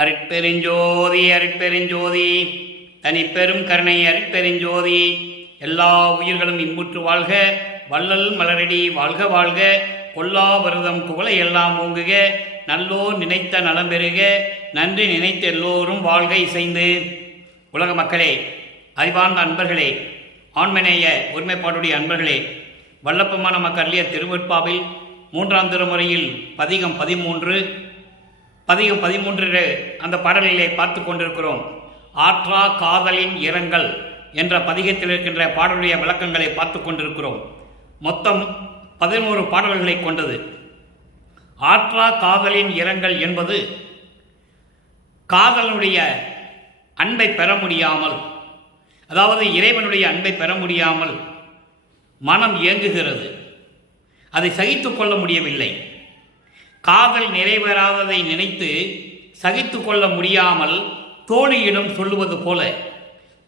அருட்பெருஞ்சோதி அருட்பெருஞ்சோதி தனிப்பெரும் கருணை அருட்பெருஞ்சோதி. எல்லா உயிர்களும் இன்புற்று வாழ்க, வள்ளல் மலரடி வாழ்க வாழ்க, கொல்லா வருதம் குவளை எல்லாம் ஓங்குக, நல்லோர் நினைத்த நலம் பெறுக, நன்றி நினைத்த எல்லோரும் வாழ்க இசைந்து. உலக மக்களே, அறிவார்ந்த அன்பர்களே, ஆண்மநேய ஒருமைப்பாடுடைய அன்பர்களே, வல்லப்பமான மக்களிய திருவெட்பாவில் 3ஆம் திருமுறையில் பதிகம் 13 அந்த பாடலிலே பார்த்து கொண்டிருக்கிறோம். ஆற்றா காதலின் இரங்கல் என்ற பதிகத்தில் இருக்கின்ற பாடலுடைய விளக்கங்களை பார்த்து கொண்டிருக்கிறோம். மொத்தம் 11 பாடல்களை கொண்டது. ஆற்றா காதலின் இரங்கல் என்பது காதலனுடைய அன்பை பெற முடியாமல், அதாவது இறைவனுடைய அன்பை பெற முடியாமல் மனம் இயங்குகிறது. அதை சகித்து கொள்ள முடியவில்லை. காதல் நிறைவேறாததை நினைத்து சகித்து கொள்ள முடியாமல் தோழியிடம் சொல்லுவது போல,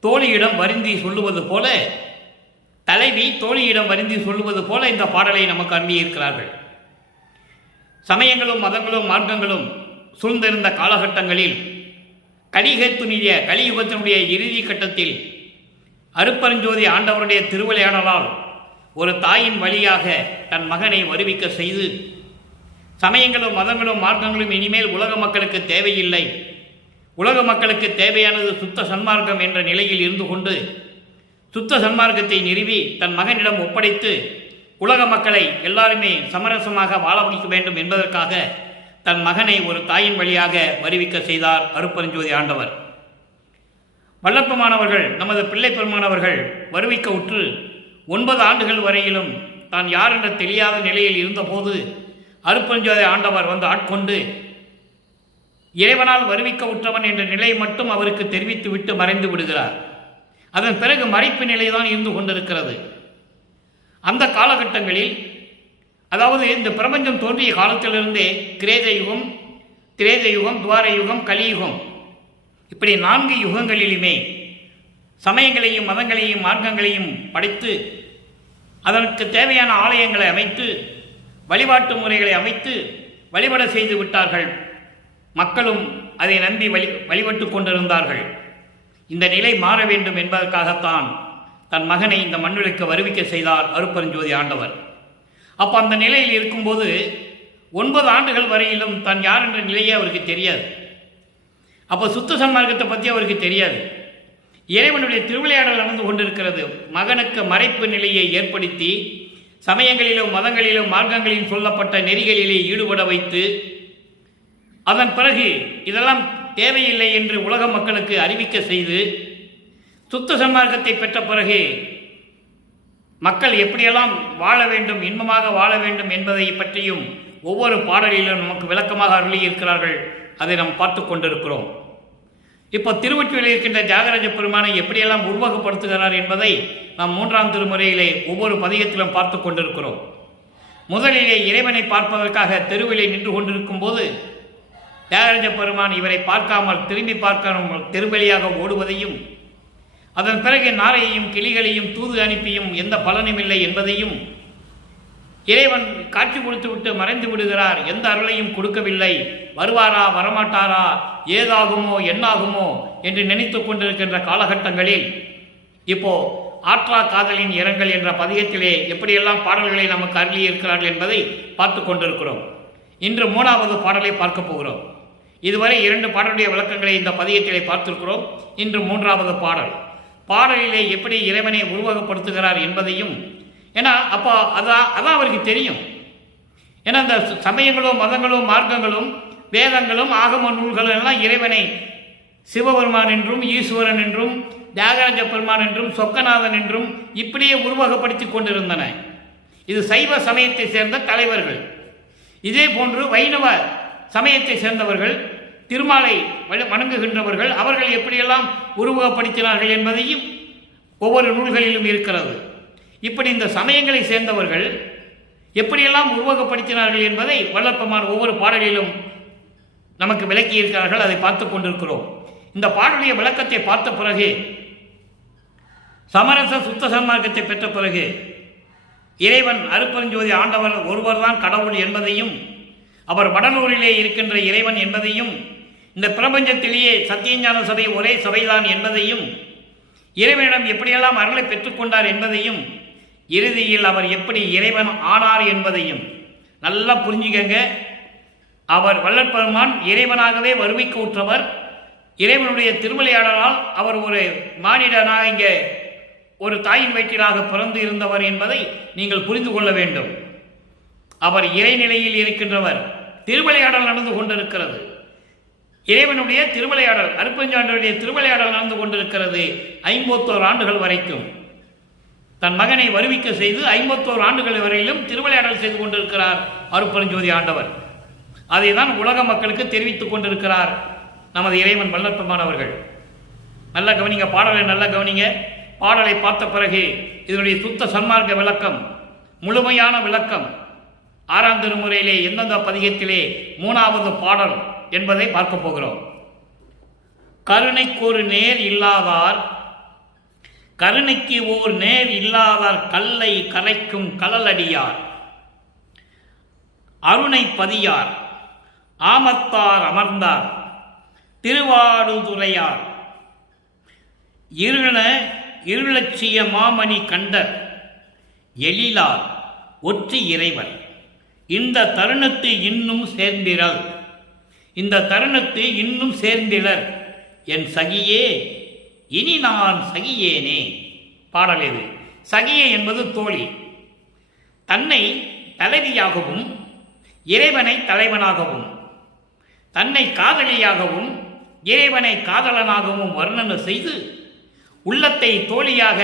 தோழியிடம் வருந்தி சொல்லுவது போல, தலைவி தோழியிடம் வருந்தி சொல்லுவது போல இந்த பாடலை நமக்கு அனுப்பியிருக்கிறார்கள். சமயங்களும் மதங்களும் மார்க்கங்களும் சூழ்ந்திருந்த காலகட்டங்களில் கலிகத்துடைய கலியுகத்தினுடைய இறுதி கட்டத்தில் அருட்பெருஞ்சோதி ஆண்டவருடைய திருவிளையாடலால் ஒரு தாயின் வழியாக தன் மகனை வருவிக்க செய்து, சமயங்களும் மதங்களும் மார்க்கங்களும் இனிமேல் உலக மக்களுக்கு தேவையில்லை, உலக மக்களுக்கு தேவையானது சுத்த சன்மார்க்கம் என்ற நிலையில் இருந்து கொண்டு சுத்த சன்மார்க்கத்தை நிறுவி தன் மகனிடம் ஒப்படைத்து உலக மக்களை எல்லாருமே சமரசமாக வாழ வைக்க வேண்டும் என்பதற்காக தன் மகனை ஒரு தாயின் வழியாக வருவிக்க செய்தார் அருட்பெருஞ்சோதி ஆண்டவர். வல்லப்பமானவர்கள், நமது பிள்ளை பெருமானவர்கள் வருவிக்க உற்று 9 ஆண்டுகள் வரையிலும் தான் யார் என்ற தெரியாத நிலையில் இருந்தபோது அருட்பெருஞ்சோதி ஆண்டவர் வந்து ஆட்கொண்டு இறைவனால் வருவிக்க உற்றவன் என்ற நிலை மட்டும் அவருக்கு தெரிவித்து விட்டு மறைந்து விடுகிறார். அதன் பிறகு மறைப்பு நிலைதான் இருந்து கொண்டிருக்கிறது. அந்த காலகட்டங்களில், அதாவது இந்த பிரபஞ்சம் தோன்றிய காலத்திலிருந்தே கிரேத யுகம், திரேத யுகம், துவார யுகம், கலியுகம், இப்படி 4 யுகங்களிலுமே சமயங்களையும் மதங்களையும் மார்க்கங்களையும் படைத்து அதற்கு தேவையான ஆலயங்களை அமைத்து வழிபாட்டு முறைகளை அமைத்து வழிபட செய்து விட்டார்கள். மக்களும் அதை நம்பி வழிபட்டு கொண்டிருந்தார்கள். இந்த நிலை மாற வேண்டும் என்பதற்காகத்தான் தன் மகனை இந்த மண்ணுக்கு வருவிக்க செய்தார் அருட்பெருஞ்சோதி ஆண்டவர். அப்போ அந்த நிலையில் இருக்கும்போது 9 ஆண்டுகள் வரையிலும் தான் யார் என்ற நிலையே அவருக்கு தெரியாது. அப்போ சுத்த சன்மார்க்கத்தை பற்றி அவருக்கு தெரியாது. இறைவனுடைய திருவிளையாடல் நடந்து கொண்டிருக்கிறது. மகனுக்கு மறைப்பு நிலையை ஏற்படுத்தி சமயங்களிலும் மதங்களிலும் மார்க்கங்களிலும் சொல்லப்பட்ட நெறிகளிலே ஈடுபட வைத்து, அதன் பிறகு இதெல்லாம் தேவையில்லை என்று உலக மக்களுக்கு அறிவிக்க செய்து, சுத்த சன்மார்க்கத்தை பெற்ற பிறகு மக்கள் எப்படியெல்லாம் வாழ வேண்டும், இன்பமாக வாழ வேண்டும் என்பதை பற்றியும் ஒவ்வொரு பாடலிலும் நமக்கு விளக்கமாக அருளியிருக்கிறார்கள். அதை நாம் பார்த்து கொண்டிருக்கிறோம். இப்போ திருவொற்றியில் இருக்கின்ற தியாகராஜ பெருமானை எப்படியெல்லாம் உருவகப்படுத்துகிறார் என்பதை நாம் 3ஆம் திருமுறையிலே ஒவ்வொரு பதிகத்திலும் பார்த்து கொண்டிருக்கிறோம். முதலிலே இறைவனை பார்ப்பதற்காக தெருவிலே நின்று கொண்டிருக்கும் போது தியாகராஜ பெருமான் இவரை பார்க்காமல் திரும்பி பார்க்காமல் தெருவழியாக ஓடுவதையும், அதன் பிறகு நாரையையும் கிளிகளையும் தூது அனுப்பியும் எந்த பலனும் இல்லை என்பதையும், இறைவன் காட்சி கொடுத்து விட்டு மறைந்து விடுகிறார், எந்த அருளையும் கொடுக்கவில்லை, வருவாரா வரமாட்டாரா, ஏதாகுமோ என்னாகுமோ என்று நினைத்து கொண்டிருக்கின்ற காலகட்டங்களில் இப்போ ஆற்றா காதலின் இரங்கல் என்ற பதிகத்திலே எப்படியெல்லாம் பாடல்களை நமக்கு அருளியிருக்கிறார்கள் என்பதை பார்த்து கொண்டிருக்கிறோம். இன்று 3வது பாடலை பார்க்க போகிறோம். இதுவரை 2 பாடலுடைய விளக்கங்களை இந்த பதிகத்திலே பார்த்திருக்கிறோம். இன்று 3வது பாடலிலே எப்படி இறைவனை உருவகப்படுத்துகிறார் என்பதையும், ஏன்னா அப்போ அதான் அவருக்கு தெரியும். ஏன்னா இந்த சமயங்களும் மதங்களும் மார்க்கங்களும் வேதங்களும் ஆகம நூல்களும் எல்லாம் இறைவனை சிவபெருமான் என்றும் ஈஸ்வரன் என்றும் தியாகராஜ பெருமான் என்றும் சொக்கநாதன் என்றும் இப்படியே உருவகப்படுத்தி கொண்டிருந்தன. இது சைவ சமயத்தை சேர்ந்த தலைவர்கள். இதே போன்று வைணவ சமயத்தை சேர்ந்தவர்கள், திருமாலை வணங்குகின்றவர்கள், அவர்கள் எப்படியெல்லாம் உருவகப்படுத்தினார்கள் என்பதையும் ஒவ்வொரு நூல்களிலும் இருக்கிறது. இப்படி இந்த சமயங்களை சேர்ந்தவர்கள் எப்படியெல்லாம் உருவகப்படுத்தினார்கள் என்பதை வல்லப்பெருமான் ஒவ்வொரு பாடலிலும் நமக்கு விளக்கி இருக்கிறார்கள். அதை பார்த்து கொண்டிருக்கிறோம். இந்த பாடலுடைய விளக்கத்தை பார்த்த பிறகு, சமரச சுத்த சன்மார்க்கத்தை பெற்ற பிறகு, இறைவன் அருட்பெருஞ்சோதி ஆண்டவர் ஒருவர்தான் கடவுள் என்பதையும், அவர் வடலூரிலே இருக்கின்ற இறைவன் என்பதையும், இந்த பிரபஞ்சத்திலேயே சத்தியஞான சபை ஒரே சபைதான் என்பதையும், இறைவனிடம் எப்படியெல்லாம் அருளை பெற்றுக்கொண்டார் என்பதையும், இறுதியில் அவர் எப்படி இறைவன் ஆனார் என்பதையும் நல்லா புரிஞ்சுக்கங்க. அவர் வள்ளற்பெருமான் இறைவனாகவே வருவிக்க உற்றவர். இறைவனுடைய திருவிளையாடலால் அவர் ஒரு மானிடனாக இங்கே ஒரு தாயின் வயிற்றிலாக பிறந்து இருந்தவர் என்பதை நீங்கள் புரிந்து கொள்ள வேண்டும். அவர் இறைநிலையில் இருக்கின்றவர். திருவிளையாடல் நடந்து கொண்டிருக்கிறது. இறைவனுடைய திருவிளையாடல், அருட்பெருஞ்சாண்டவருடைய திருவிளையாடல் நடந்து கொண்டிருக்கிறது 51 ஆண்டுகள் வரைக்கும். தன் மகனை வருவிக்க செய்து 51 ஆண்டுகள் வரையிலும் திருவிளையாடல் செய்து கொண்டிருக்கிறார் அருட்பெருஞ்சோதி ஆண்டவர். அதை தான் உலக மக்களுக்கு தெரிவித்துக் கொண்டிருக்கிறார் நமது இறைவன் வள்ளற்பெருமான் அவர்கள். நல்லா கவனிங்க, பாடலை நல்லா கவனிங்க. பாடலை பார்த்த பிறகு இதனுடைய சுத்த சன்மார்க்க விளக்கம், முழுமையான விளக்கம் 6ஆம் திருமுறையிலே எந்தெந்த பதிகத்திலே 3வது பாடல் என்பதை பார்க்க போகிறோம். கருணைக்கு ஒரு நேர் இல்லாதார், கருணைக்கு ஓர் நேர் இல்லாதார் கல்லை கரைக்கும் கலலடியார், அருணை பதியார், ஆமத்தார் அமர்ந்தார், திருவாடுதுறையார், இருளச்சிய மாமணி கண்டர், எழிலார் ஒற்றி இறைவர், இந்த தருணத்து இன்னும் சேர்ந்திரல், இந்த தருணத்து இன்னும் சேர்ந்திலர், என் சகியே இனி நான் சகியேனே. பாடல் இது. சகியே என்பது தோழி. தன்னை தலைவியாகவும் இறைவனை தலைவனாகவும், தன்னை காதலியாகவும் இறைவனை காதலனாகவும் வர்ணனை செய்து உள்ளத்தை தோழியாக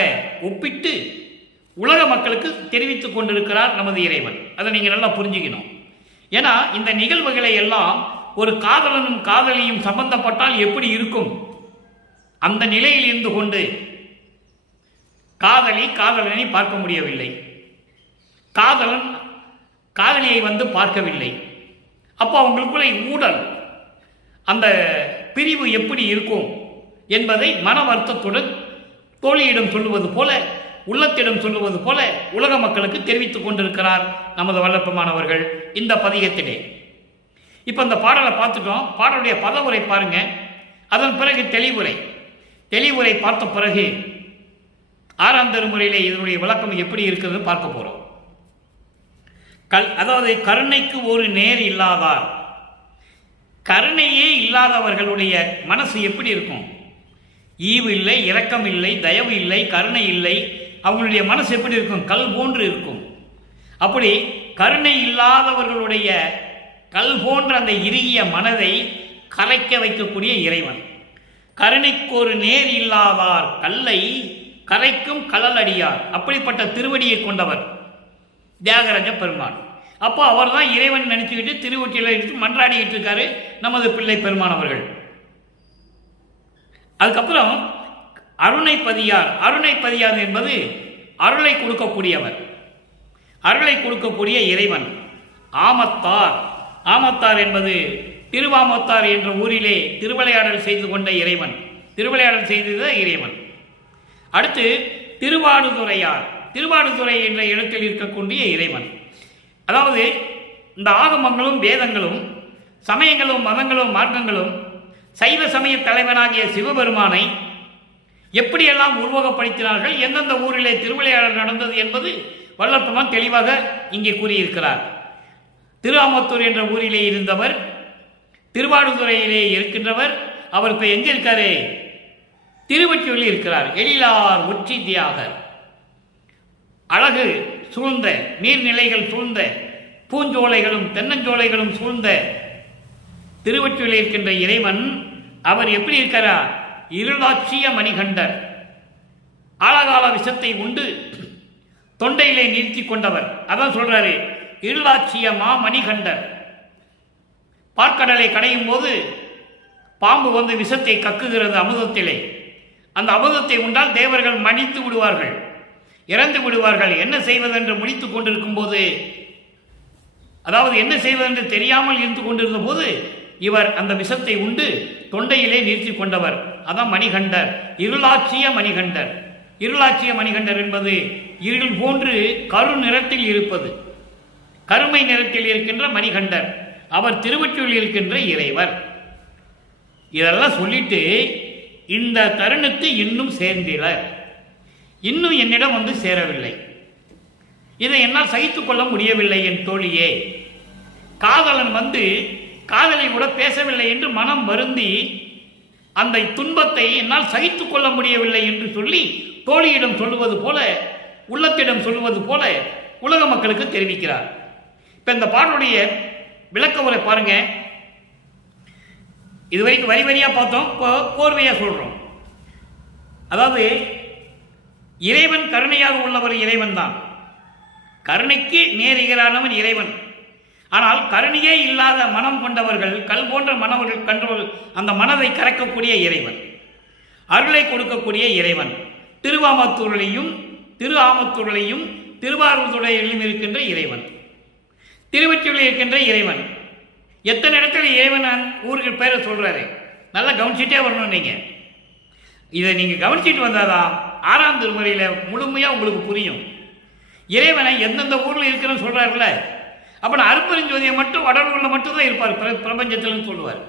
ஒப்பிட்டு உலக மக்களுக்கு தெரிவித்துக் கொண்டிருக்கிறார் நமது இறைவன். அதை நீங்கள் நல்லா புரிஞ்சுக்கணும். ஏன்னா இந்த நிகழ்வுகளை எல்லாம் ஒரு காதலனும் காதலியும் சம்பந்தப்பட்டால் எப்படி இருக்கும்? அந்த நிலையில் இருந்து கொண்டு காதலி காதலனை பார்க்க முடியவில்லை, காதலன் காதலியை வந்து பார்க்கவில்லை. அப்போ அவங்களுக்குள்ள ஊடல், அந்த பிரிவு எப்படி இருக்கும் என்பதை மன வருத்தத்துடன் தோழியிடம் சொல்லுவது போல, உள்ளத்திடம் சொல்லுவது போல உலக மக்களுக்கு தெரிவித்துக் கொண்டிருக்கிறார் நமது வள்ளற்பெருமானவர்கள் இந்த பதிகத்திலே. இப்போ இந்த பாடலை பார்த்துட்டோம். பாடலுடைய பதவுரை பாருங்க. அதன் பிறகு தெளிவுரை பார்த்த பிறகு 6ஆம் திருமுறையிலே இதனுடைய விளக்கம் எப்படி இருக்கிறது பார்க்க போறோம். அதாவது கருணைக்கு ஒரு நேர் இல்லாதார், கருணையே இல்லாதவர்களுடைய மனசு எப்படி இருக்கும்? ஈவு இல்லை, இரக்கம் இல்லை, தயவு இல்லை, கருணை இல்லை. அவங்களுடைய மனசு எப்படி இருக்கும்? கல் போன்று இருக்கும். அப்படி கருணை இல்லாதவர்களுடைய கல் போன்ற அந்த இறுகிய மனதை கரைக்க வைக்கக்கூடிய இறைவன். கருணைக்கு ஒரு நேர் இல்லாதார் கல்லை கரைக்கும் கலலடியார், அப்படிப்பட்ட திருவடியை கொண்டவர் தியாகராஜ பெருமான். அப்போ அவர் தான் இறைவன் நினைச்சுக்கிட்டு திருவொற்றியில் மன்றாடிக்கிட்டு இருக்காரு நமது பிள்ளை பெருமான் அவர்கள். அதுக்கப்புறம் அருணைப்பதியார் என்பது அருளை கொடுக்கக்கூடியவர், அருளை கொடுக்கக்கூடிய இறைவன். ஆமத்தார் என்பது திருவாமத்தார் என்ற ஊரிலே திருவிளையாடல் செய்து கொண்ட இறைவன், திருவிளையாடல் செய்த இறைவன். அடுத்து திருவாடுதுறை என்ற இடத்தில் இருக்கக்கூடிய இறைவன். அதாவது இந்த ஆகமங்களும் வேதங்களும் சமயங்களும் மதங்களும் மார்க்கங்களும் சைவ சமய தலைவனாகிய சிவபெருமானை எப்படியெல்லாம் உருவகப்படுத்தினார்கள், எந்தெந்த ஊரிலே திருவிளையாடல் நடந்தது என்பது வள்ளற்பெருமான் தெளிவாக இங்கே கூறியிருக்கிறார். திருஆமத்தூர் என்ற ஊரிலே இருந்தவர், திருவாடுதுறையிலே இருக்கின்றவர். அவர் இப்போ எங்கே இருக்காரு? திருவொற்றியூரில் இருக்கிறார். எழிலார் ஒற்றி தியாகர், அழகு சூழ்ந்த நீர்நிலைகள் சூழ்ந்த பூஞ்சோலைகளும் தென்னஞ்சோலைகளும் சூழ்ந்த திருவொற்றியூரில் இருக்கின்ற இறைவன். அவர் எப்படி இருக்கிறார்? இருளாட்சிய மணிகண்டர், ஆழகால விஷத்தை உண்டு தொண்டையிலே நிறுத்தி கொண்டவர். அதான் சொல்றாரு இருளாட்சிய மணிகண்டர். பார்க்கடலை கடையும் போது பாம்பு வந்து விஷத்தை கக்குகிறது அமுதத்திலே. அந்த அமுதத்தை உண்டால் தேவர்கள் மடித்து விடுவார்கள், இறந்து விடுவார்கள். என்ன செய்வதென்று முடித்துக் கொண்டிருக்கும் போது, அதாவது என்ன செய்வதென்று தெரியாமல் இருந்து கொண்டிருந்த போது இவர் அந்த விஷத்தை உண்டு தொண்டையிலே நிறுத்தி கொண்டவர். அதான் மணிகண்டர், இருளாட்சிய மணிகண்டர். இருளாட்சிய மணிகண்டர் என்பது இருள் போன்று கரு நிறத்தில் இருப்பது, கருமை நிறத்தில் இருக்கின்ற மணிகண்டர். அவர் திருவொற்றியூரில் இருக்கின்ற இறைவர். இதெல்லாம் சொல்லிட்டு இந்த தருணத்தை இன்னும் சேர்ந்திட, இன்னும் என்னிடம் வந்து சேரவில்லை, இதை என்னால் சகித்து கொள்ள முடியவில்லை என் தோழியே. காதலன் வந்து காதலை கூட பேசவில்லை என்று மனம் வருந்தி அந்த துன்பத்தை என்னால் சகித்து கொள்ள முடியவில்லை என்று சொல்லி தோழியிடம் சொல்லுவது போல, உள்ளத்திடம் சொல்லுவது போல உலக மக்களுக்கு தெரிவிக்கிறார். இப்போ இந்த பாடலுடைய விளக்க உரை பாருங்க. இதுவரைக்கும் வரி வரியா பார்த்தோம், கோர்வையா சொல்றோம். அதாவது இறைவன் கருணையாக உள்ளவர் இறைவன் தான், கருணைக்கு நேரிகரானவன் இறைவன். ஆனால் கருணையே இல்லாத மனம் கொண்டவர்கள், கல் போன்ற மனவர்கள் கண்டவர்கள், அந்த மனதை கரைக்கக்கூடிய இறைவன், அருளை கொடுக்கக்கூடிய இறைவன், திருவாமத்தூரிலையும் திரு ஆமத்தூரிலையும் திருவாரூர்துறையிலும் இருக்கின்ற இறைவன், திருவொற்றியூரில் இருக்கின்ற இறைவன். எத்தனை இடத்துல இறைவன் ஊருக்கு பேரை சொல்றாரு, நல்லா கவனிச்சுட்டே வரணும். நீங்க இதை நீங்க கவனிச்சுட்டு வந்தாதான் 6ஆம் திருமுறையில முழுமையா உங்களுக்கு புரியும். இறைவனை எந்தெந்த ஊர்ல இருக்கிறன்னு சொல்றாருல்ல, அப்ப நான் அருப்பெருஞ்சோதியை மட்டும் வடலூர்ல மட்டும்தான் இருப்பார் பிரபஞ்சத்தில்னு சொல்லுவார்.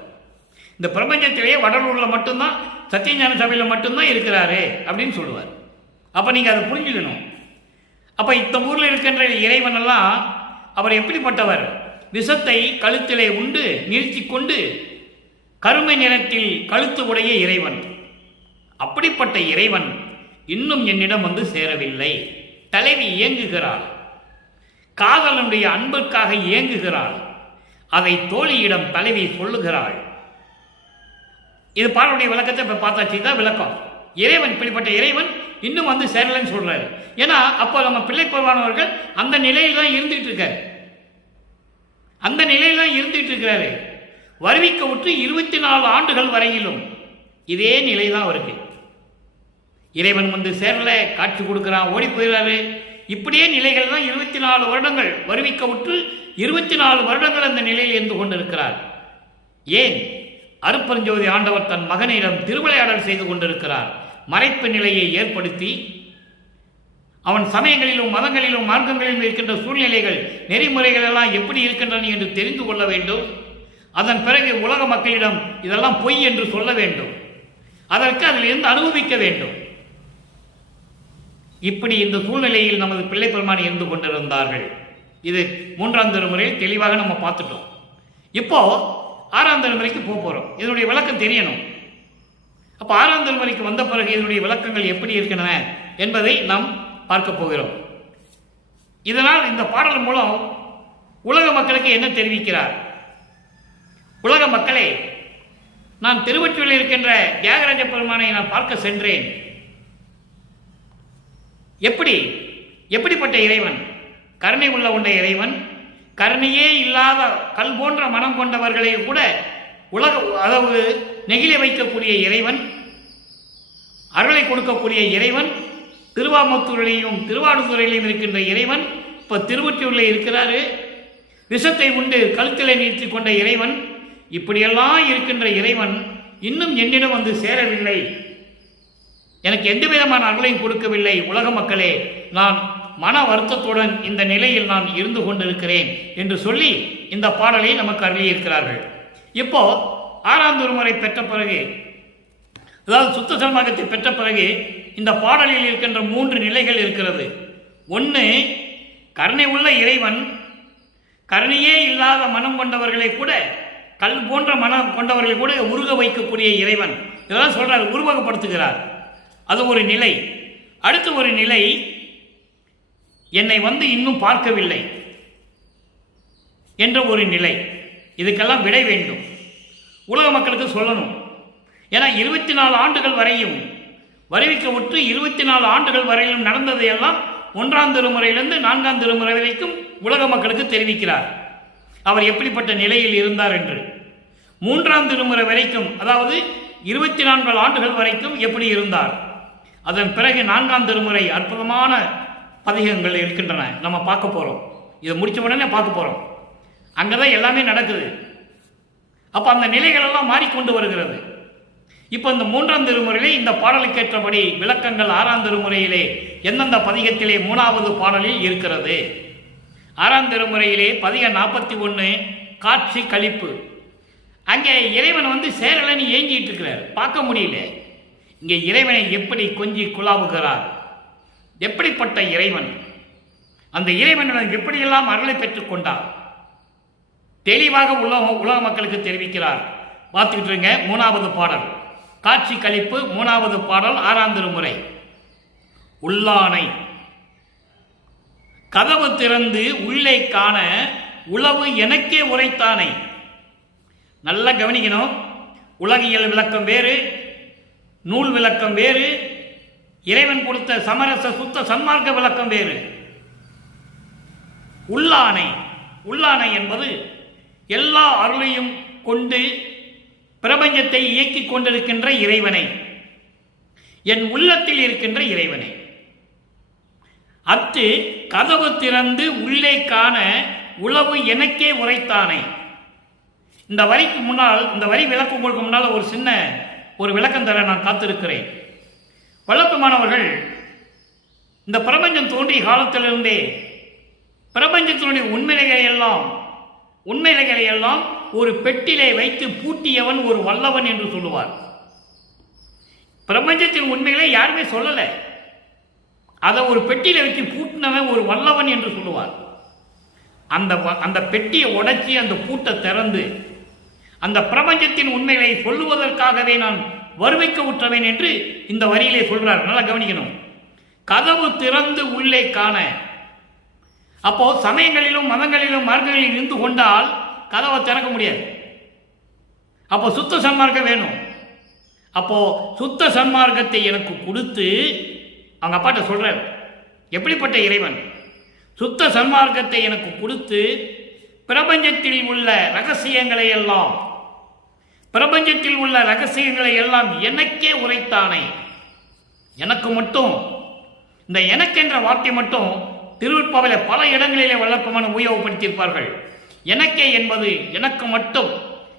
இந்த பிரபஞ்சத்திலேயே வடலூர்ல மட்டும்தான், சத்தியஞான சபையில மட்டும்தான் இருக்கிறாரு அப்படின்னு சொல்லுவார். அப்ப நீங்க அதை புரிஞ்சுக்கணும். அப்ப இந்த ஊர்ல இருக்கின்ற இறைவன் எல்லாம் அவர் எப்படிப்பட்டவர்? விஷத்தை கழுத்திலே உண்டு நிறுத்தி கொண்டு கருமை நிறத்தில் கழுத்து உடைய இறைவன். அப்படிப்பட்ட இறைவன் இன்னும் என்னிடம் வந்து சேரவில்லை. தலைவி இயங்குகிறாள், காதலனுடைய அன்பிற்காக இயங்குகிறாள். அதை தோழியிடம் தலைவி சொல்லுகிறாள். இது பாடலுடைய விளக்கத்தை இப்ப பார்த்தாச்சு, தான் விளக்கம். இறைவன் இப்படிப்பட்ட இறைவன் இன்னும் வந்து சேரலன்னு சொல்றாரு. ஏன்னா அப்போ நம்ம பிள்ளை பருவானவர்கள் அந்த நிலையில் தான் இருந்துட்டு இருக்காரு, அந்த நிலையில் தான் இருந்துட்டு இருக்கிறாரு. வருவிக்க விட்டு 24 ஆண்டுகள் வரையிலும் இதே நிலை தான் அவருக்கு. இறைவன் வந்து சேரல, காட்சி கொடுக்கிறான், ஓடி போயிடுறாரு. இப்படியே நிலைகள் தான் 24 வருடங்கள் வருவிக்க விட்டு 24 வருடங்கள் அந்த நிலையில் இருந்து கொண்டிருக்கிறார். ஏன்? அருப்பெருஞ்சோதி ஆண்டவர் தன் மகனிடம் திருவிளையாடல் செய்து கொண்டிருக்கிறார். மறைப்பு நிலையை ஏற்படுத்தி அவன் சமயங்களிலும் மதங்களிலும் மார்க்கங்களிலும் இருக்கின்ற சூழ்நிலைகள் நெறிமுறைகள் எல்லாம் எப்படி இருக்கின்றன என்று தெரிந்து கொள்ள வேண்டும். அதன் பிறகு உலக மக்களிடம் இதெல்லாம் பொய் என்று சொல்ல வேண்டும். அதற்கு அதில் இருந்து அனுபவிக்க வேண்டும். இப்படி இந்த சூழ்நிலையில் நமது பிள்ளை பெருமான் இருந்து கொண்டிருந்தார்கள். இது 3ஆம் திருமுறையில் தெளிவாக நம்ம பார்த்துட்டோம். இப்போ 6ஆம் திருமுறைக்கு போறோம். இதனுடைய விளக்கம் தெரியணும். அப்ப 6ஆம் திருமுறைக்கு வந்த பிறகு இதனுடைய விளக்கங்கள் எப்படி இருக்கின்றன என்பதை நாம் பார்க்க போகிறோம். இதனால் இந்த பாடல் மூலம் உலக மக்களுக்கு என்ன தெரிவிக்கிறார்? உலக மக்களே, நான் திருவொற்றியூரில் இருக்கின்ற தியாகராஜ பெருமானை நான் பார்க்க சென்றேன். எப்படிப்பட்ட இறைவன்? கருணை உள்ள இறைவன், கருணையே இல்லாத கல் போன்ற மனம் கொண்டவர்களை கூட அதாவது நெகிழ வைக்கக்கூடிய இறைவன், அருளை கொடுக்கக்கூடிய இறைவன், திருவாமத்தூரிலையும் திருவாடுதுறையிலையும் இருக்கின்ற இறைவன் இப்ப திருவொற்றியூரில் இருக்கிறாரு. விஷத்தை உண்டு கழுத்திலே நிறுத்தி கொண்ட இறைவன், இப்படியெல்லாம் இருக்கின்ற இறைவன் இன்னும் என்னிடம் வந்து சேரவில்லை, எனக்கு எந்த விதமான அருளையும் கொடுக்கவில்லை. உலக மக்களே, நான் மன வருத்தத்துடன் இந்த நிலையில் நான் இருந்து கொண்டிருக்கிறேன் என்று சொல்லி இந்த பாடலை நமக்கு அருளியிருக்கிறார்கள். இப்போ 6ஆம் திருமுறை பெற்ற பிறகு, அதாவது சுத்த சன்மார்க்கத்தை பெற்ற பிறகு இந்த பாடலில் இருக்கின்ற 3 நிலைகள் இருக்கிறது. ஒன்று, கருணை உள்ள இறைவன் கருணையே இல்லாத மனம் கொண்டவர்களை கூட, கல் போன்ற மனம் கொண்டவர்களை கூட உருக வைக்கக்கூடிய இறைவன். இதெல்லாம் சொல்றார், உருவகப்படுத்துகிறார். அது ஒரு நிலை. அடுத்த ஒரு நிலை, என்னை வந்து இன்னும் பார்க்கவில்லை என்ற ஒரு நிலை. இதுக்கெல்லாம் விடை வேண்டும், உலக மக்களுக்கு சொல்லணும். ஏன்னா 24 ஆண்டுகள் வரையும் வருவிக்க விட்டு 24 ஆண்டுகள் வரையிலும் நடந்ததையெல்லாம் 1ஆம் திருமுறையிலிருந்து 4ஆம் திருமுறை வரைக்கும் உலக மக்களுக்கு தெரிவிக்கிறார். அவர் எப்படிப்பட்ட நிலையில் இருந்தார் என்று. 3ஆம் திருமுறை வரைக்கும், அதாவது 24 ஆண்டுகள் வரைக்கும் எப்படி இருந்தார். அதன் பிறகு 4ஆம் திருமுறை அற்புதமான பதிகங்கள் இருக்கின்றன, நம்ம பார்க்க போறோம். இதை முடிச்ச உடனே பார்க்க போறோம். அங்கதான் எல்லாமே நடக்குது. அப்ப அந்த நிலைகள் எல்லாம் மாறிக்கொண்டு வருகிறது. இப்ப இந்த 3ஆம் திருமுறையிலே இந்த பாடலுக்கு ஏற்றபடி விளக்கங்கள் 6ஆம் திருமுறையிலே எந்தெந்த பதிகத்திலே 3வது பாடலில் இருக்கிறது. 6ஆம் திருமுறையிலே பதிக 41 காட்சி கழிப்பு. அங்கே இறைவன் சேரலன்னு ஏங்கிட்டு இருக்கிறார், பார்க்க முடியல. இங்கே இறைவனை எப்படி கொஞ்சி குழாவுகிறார், எப்படிப்பட்ட இறைவன், அந்த இறைவனிடம் எப்படியெல்லாம் அருளை பெற்றுக் கொண்டார் தெளிவாக உலக மக்களுக்கு தெரிவிக்கிறார். பார்த்துக்கிட்டு இருங்க. 3வது பாடல், காட்சி கழிப்பு 3வது பாடல் 6ஆம் திருமுறை. உள்ளானை கதவு திறந்து உள்ளே காண உளவு எனக்கே உரைத்தானை. நல்லா கவனிக்கணும். உலகியல் விளக்கம் வேறு, நூல் விளக்கம் வேறு, இறைவன் கொடுத்த சமரச சுத்த சன்மார்க்க விளக்கம் வேறு. உள்ளானை, உள்ளானை என்பது எல்லா அருளையும் கொண்டு பிரபஞ்சத்தை இயக்கிக் கொண்டிருக்கின்ற இறைவனை, என் உள்ளத்தில் இருக்கின்ற இறைவனை. அத்து கதவு திறந்து உள்ளே காண உளவு எனக்கே உரைத்தானை. இந்த வரிக்கு முன்னால், இந்த வரி விளக்கம் உங்களுக்கு முன்னால் ஒரு விளக்கம் தர நான் காத்திருக்கிறேன். வழக்கமானவர்கள் இந்த பிரபஞ்சம் தோன்றிய காலத்திலிருந்தே பிரபஞ்சத்தினுடைய உண்மைகளை எல்லாம் ஒரு பெட்டிலே வைத்து பூட்டியவன் ஒரு வல்லவன் என்று சொல்லுவார். பிரபஞ்சத்தின் உண்மைகளை யாருமே சொல்லலை, அதை ஒரு பெட்டியில வச்சு பூட்டினவன் ஒரு வல்லவன் என்று சொல்லுவார். அந்த பெட்டியை உடைச்சி அந்த பூட்டை திறந்து அந்த பிரபஞ்சத்தின் உண்மைகளை சொல்லுவதற்காகவே நான் வருவிக்க உற்றவேன் என்று இந்த வரியிலே சொல்றார். நல்லா கவனிக்கணும். கதவு திறந்து உள்ளே காண. அப்போ சமயங்களிலும் மதங்களிலும் மார்க்கங்களில் இருந்து கொண்டால் கதவை திறக்க முடியாது. அப்போ சுத்த சன்மார்க்கம் வேணும். அப்போ சுத்த சன்மார்க்கத்தை எனக்கு கொடுத்து அவங்க அப்பாட்ட சொல்றார், எப்படிப்பட்ட இறைவன், சுத்த சன்மார்க்கத்தை எனக்கு கொடுத்து பிரபஞ்சத்தில் உள்ள ரகசியங்களை எல்லாம் எனக்கே உரைத்தானே. எனக்கு மட்டும், இந்த எனக்கென்ற வார்த்தை மட்டும் திருவிற்பாவில பல இடங்களிலே வழக்கமான உபயோகப்படுத்தியிருப்பார்கள். எனக்கே என்பது எனக்கு மட்டும்,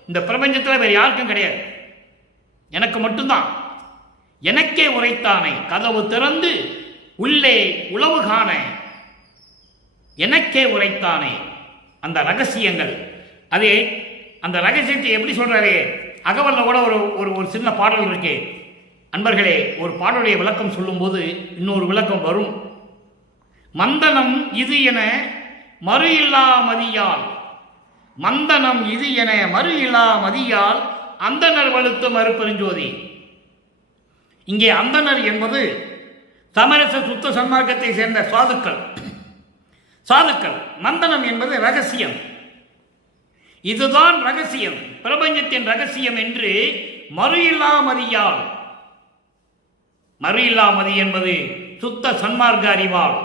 இந்த பிரபஞ்சத்தில் வேறு யாருக்கும் கிடையாது, எனக்கு மட்டும்தான். எனக்கே உரைத்தானே, கதவு திறந்து உள்ளே உளவு காண எனக்கே உரைத்தானே. அந்த ரகசியங்கள், அதே அந்த ரகசியத்தை எப்படி சொல்றாரு, அகவல்ல கூட ஒரு சின்ன பாடல் இருக்கு அன்பர்களே. ஒரு பாடலுடைய விளக்கம் சொல்லும்போது இன்னொரு விளக்கம் வரும். மந்தனம் இது என மறு இல்லா மதியால், மந்தனம் இது என மறு இல்லா மதியால் அந்தனர் வலுத்து மறுபெருஞ்சோதி. இங்கே அந்தனர் என்பது சமரச சுத்த சன்மார்க்கத்தை சேர்ந்த சாதுக்கள். மந்தனம் என்பது ரகசியம். இதுதான் ரகசியம், பிரபஞ்சத்தின் ரகசியம் என்று மறு இல்லாமதியால், மறு இல்லாமதி என்பது சுத்த சன்மார்க்க அறிவால்,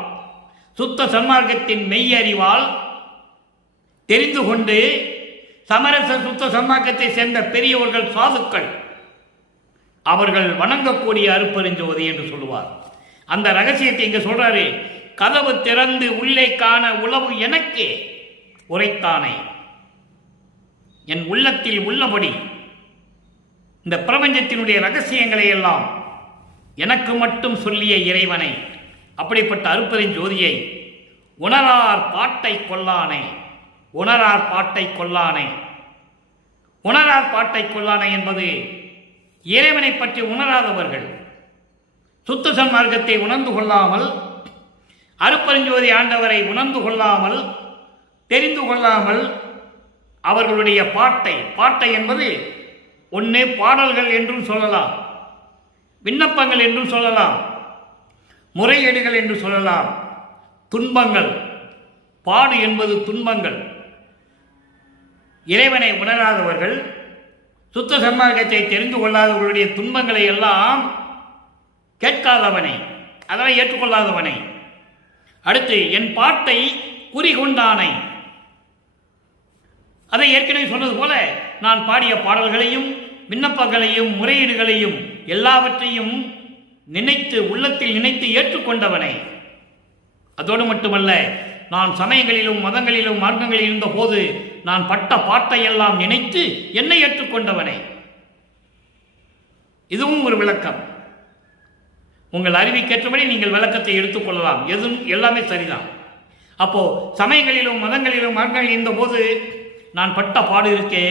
சுத்த சன்மார்க்கத்தின் மெய் அறிவால் தெரிந்து கொண்டு சமரச சுத்த சன்மார்க்கத்தை சேர்ந்த பெரியவர்கள் சாதுக்கள் அவர்கள் வணங்கக்கூடிய அருட்பெருஞ்சோதி என்று சொல்லுவார். அந்த ரகசியத்தை இங்க சொல்றாரு. கதவு திறந்து உள்ளே காண உளவு எனக்கே உரைத்தானே. என் உள்ளத்தில் உள்ளபடி இந்த பிரபஞ்சத்தினுடைய ரகசியங்களை எல்லாம் எனக்கு மட்டும் சொல்லிய இறைவனை, அப்படிப்பட்ட அருட்பெருஞ்சோதியை உணரார் பாட்டை கொல்லானே. உணரார் பாட்டை கொல்லானே. உணரார் பாட்டை கொல்லானே என்பது இறைவனை பற்றி உணராதவர்கள், சுத்த சன்மார்க்கத்தை உணர்ந்து கொள்ளாமல், அருட்பெருஞ்சோதி ஆண்டவரை உணர்ந்து கொள்ளாமல், தெரிந்து கொள்ளாமல் அவர்களுடைய பாட்டை என்பது ஒன்னே பாடல்கள் என்றும் சொல்லலாம், விண்ணப்பங்கள் என்றும் சொல்லலாம், முறையீடுகள் என்று சொல்லலாம், துன்பங்கள். பாடு என்பது துன்பங்கள். இறைவனை உணராதவர்கள், சுத்த சன்மார்க்கத்தை தெரிந்து கொள்ளாதவர்களுடைய துன்பங்களை எல்லாம் கேட்காதவனை, அதனை ஏற்றுக்கொள்ளாதவனை. அடுத்து என் பாட்டை குறிகொண்டானை. அதை ஏற்கனவே சொன்னது போல நான் பாடிய பாடல்களையும் விண்ணப்பங்களையும் முறையீடுகளையும் எல்லாவற்றையும் நினைத்து, உள்ளத்தில் நினைத்து ஏற்றுக்கொண்டவனை. அதோடு மட்டுமல்ல, நான் சமயங்களிலும் மதங்களிலும் மார்க்கங்களில் இருந்த போது நான் பட்ட பாட்டை எல்லாம் நினைத்து என்னை ஏற்றுக்கொண்டவனை. இதுவும் ஒரு விளக்கம். உங்கள் அறிவிக்கேற்றபடி நீங்கள் விளக்கத்தை எடுத்துக்கொள்ளலாம், எதுவும் எல்லாமே சரிதான். அப்போ சமயங்களிலும் மதங்களிலும் மார்க்கங்களில் இருந்த போது நான் பட்ட பாடு இருக்கே,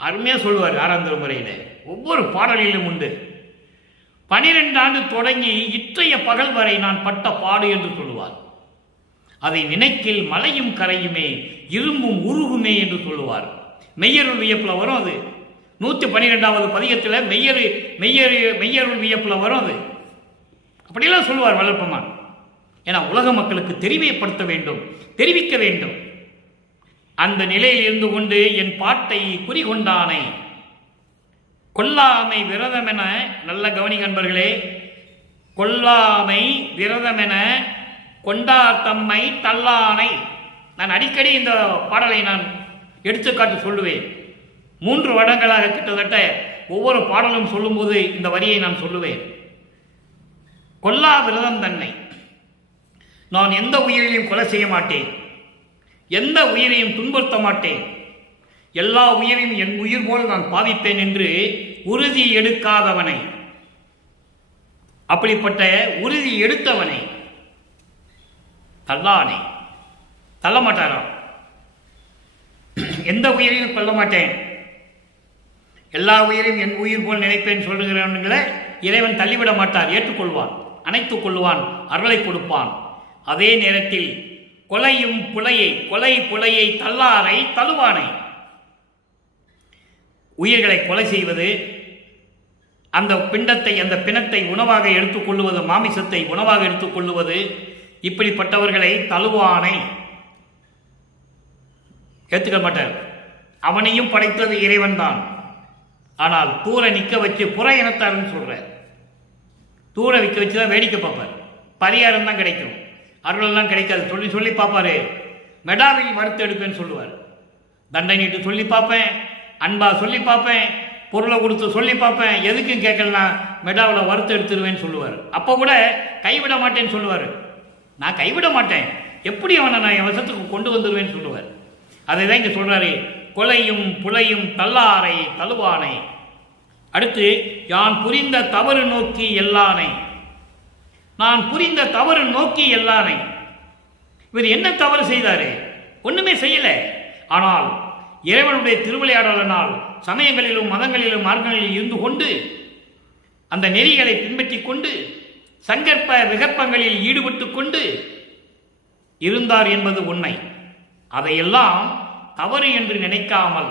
அருமையாக சொல்லுவார் 6ஆம் திருமுறையில். ஒவ்வொரு பாடலிலும் உண்டு. 12 ஆண்டு தொடங்கி இற்றைய பகல் வரை நான் பட்ட பாடு என்று சொல்லுவார். அதை நினைக்கில் மலையும் கரையுமே இரும்பும் உருகுமே என்று சொல்லுவார். மெய்யருள் வியப்பில் வரும் அது. 112வது பதிகத்தில் மெய்யருள் வியப்பில் வரும் அது. அப்படியெல்லாம் சொல்லுவார் வள்ளற்பெருமான். ஏன்னா உலக மக்களுக்கு தெரியப்படுத்த வேண்டும், தெரிவிக்க வேண்டும். அந்த நிலையில் இருந்து கொண்டு என் பாட்டை குறிகொண்டானை கொல்லாமை விரதமென, நல்ல கவனி நண்பர்களே, கொல்லாமை விரதமென கொண்டார் தம்மை தள்ளானை. நான் அடிக்கடி இந்த பாடலை நான் எடுத்துக்காட்டு சொல்லுவேன். 3 வருடங்களாக கிட்டத்தட்ட ஒவ்வொரு பாடலும் சொல்லும்போது இந்த வரியை நான் சொல்லுவேன். கொல்லா விரதம் தன்னை, நான் எந்த உயிரையும் கொலை செய்ய மாட்டேன், எந்த உயிரையும் துன்புறுத்த மாட்டேன், எல்லா உயிரையும் என் உயிர் போல் நான் பாவிப்பேன் என்று உறுதி எடுக்காதவனை, அப்படிப்பட்ட உறுதி எடுத்தவனை தள்ளானை, தள்ள மாட்டாராம். எந்த உயிரையும் கொல்ல மாட்டேன், எல்லா உயிரையும் என் உயிர் போல் நினைப்பேன் சொல்லுகிறவன்களை இறைவன் தள்ளிவிட மாட்டார், ஏற்றுக்கொள்வான், அணைத்துக் கொள்வான், அருளை கொடுப்பான். அதே நேரத்தில் கொலையும் புலையை, கொலை புலையை தள்ளாரை தழுவானை, உயிர்களை கொலை செய்வது, அந்த பிண்டத்தை அந்த பிணத்தை உணவாக எடுத்துக்கொள்ளுவது, மாமிசத்தை உணவாக எடுத்துக்கொள்ளுவது, இப்படிப்பட்டவர்களை தழுவானை ஏற்றுக்க மாட்டார். அவனையும் படைத்தது இறைவன் தான். ஆனால் தூர நிற்க வச்சு புற இனத்தாருன்னு சொல்ற, தூர விற்க வச்சு தான் வேடிக்கை பார்ப்பார். பரிகாரம் தான் கிடைக்கும், அருளெல்லாம் கிடைக்காது. சொல்லி சொல்லி பார்ப்பாரு. மெடாவில் வறுத்து எடுப்பேன்னு சொல்லுவார். தண்டனைட்டு சொல்லி பார்ப்பேன், அன்பா சொல்லி பார்ப்பேன், பொருளை கொடுத்து சொல்லி பார்ப்பேன், எதுக்கும் கேட்கலாம் மெடாவில் வறுத்து எடுத்துருவேன்னு சொல்லுவார். அப்போ கூட கைவிட மாட்டேன்னு சொல்லுவார். நான் கைவிட மாட்டேன், எப்படி அவனை நான் என் வசத்துக்கு கொண்டு வந்துடுவேன்னு சொல்லுவார். அதை தான் இங்கே சொல்கிறாரு, கொலையும் புலையும் தள்ளாரை தழுவானை. அடுத்து யான் புரிந்த தவறு நோக்கி எல்லானை, நான் புரிந்த தவறு நோக்கி எல்லானை. இவர் என்ன தவறு செய்தாரு? ஒன்றுமே செய்யலை. ஆனால் இறைவனுடைய திருவிளையாடலினால் சமயங்களிலும் மதங்களிலும் மார்க்கங்களிலும் இருந்து கொண்டு அந்த நெறிகளை பின்பற்றி கொண்டு சங்கற்ப விகற்பங்களில் ஈடுபட்டு கொண்டு இருந்தார் என்பது உண்மை. அதையெல்லாம் தவறு என்று நினைக்காமல்,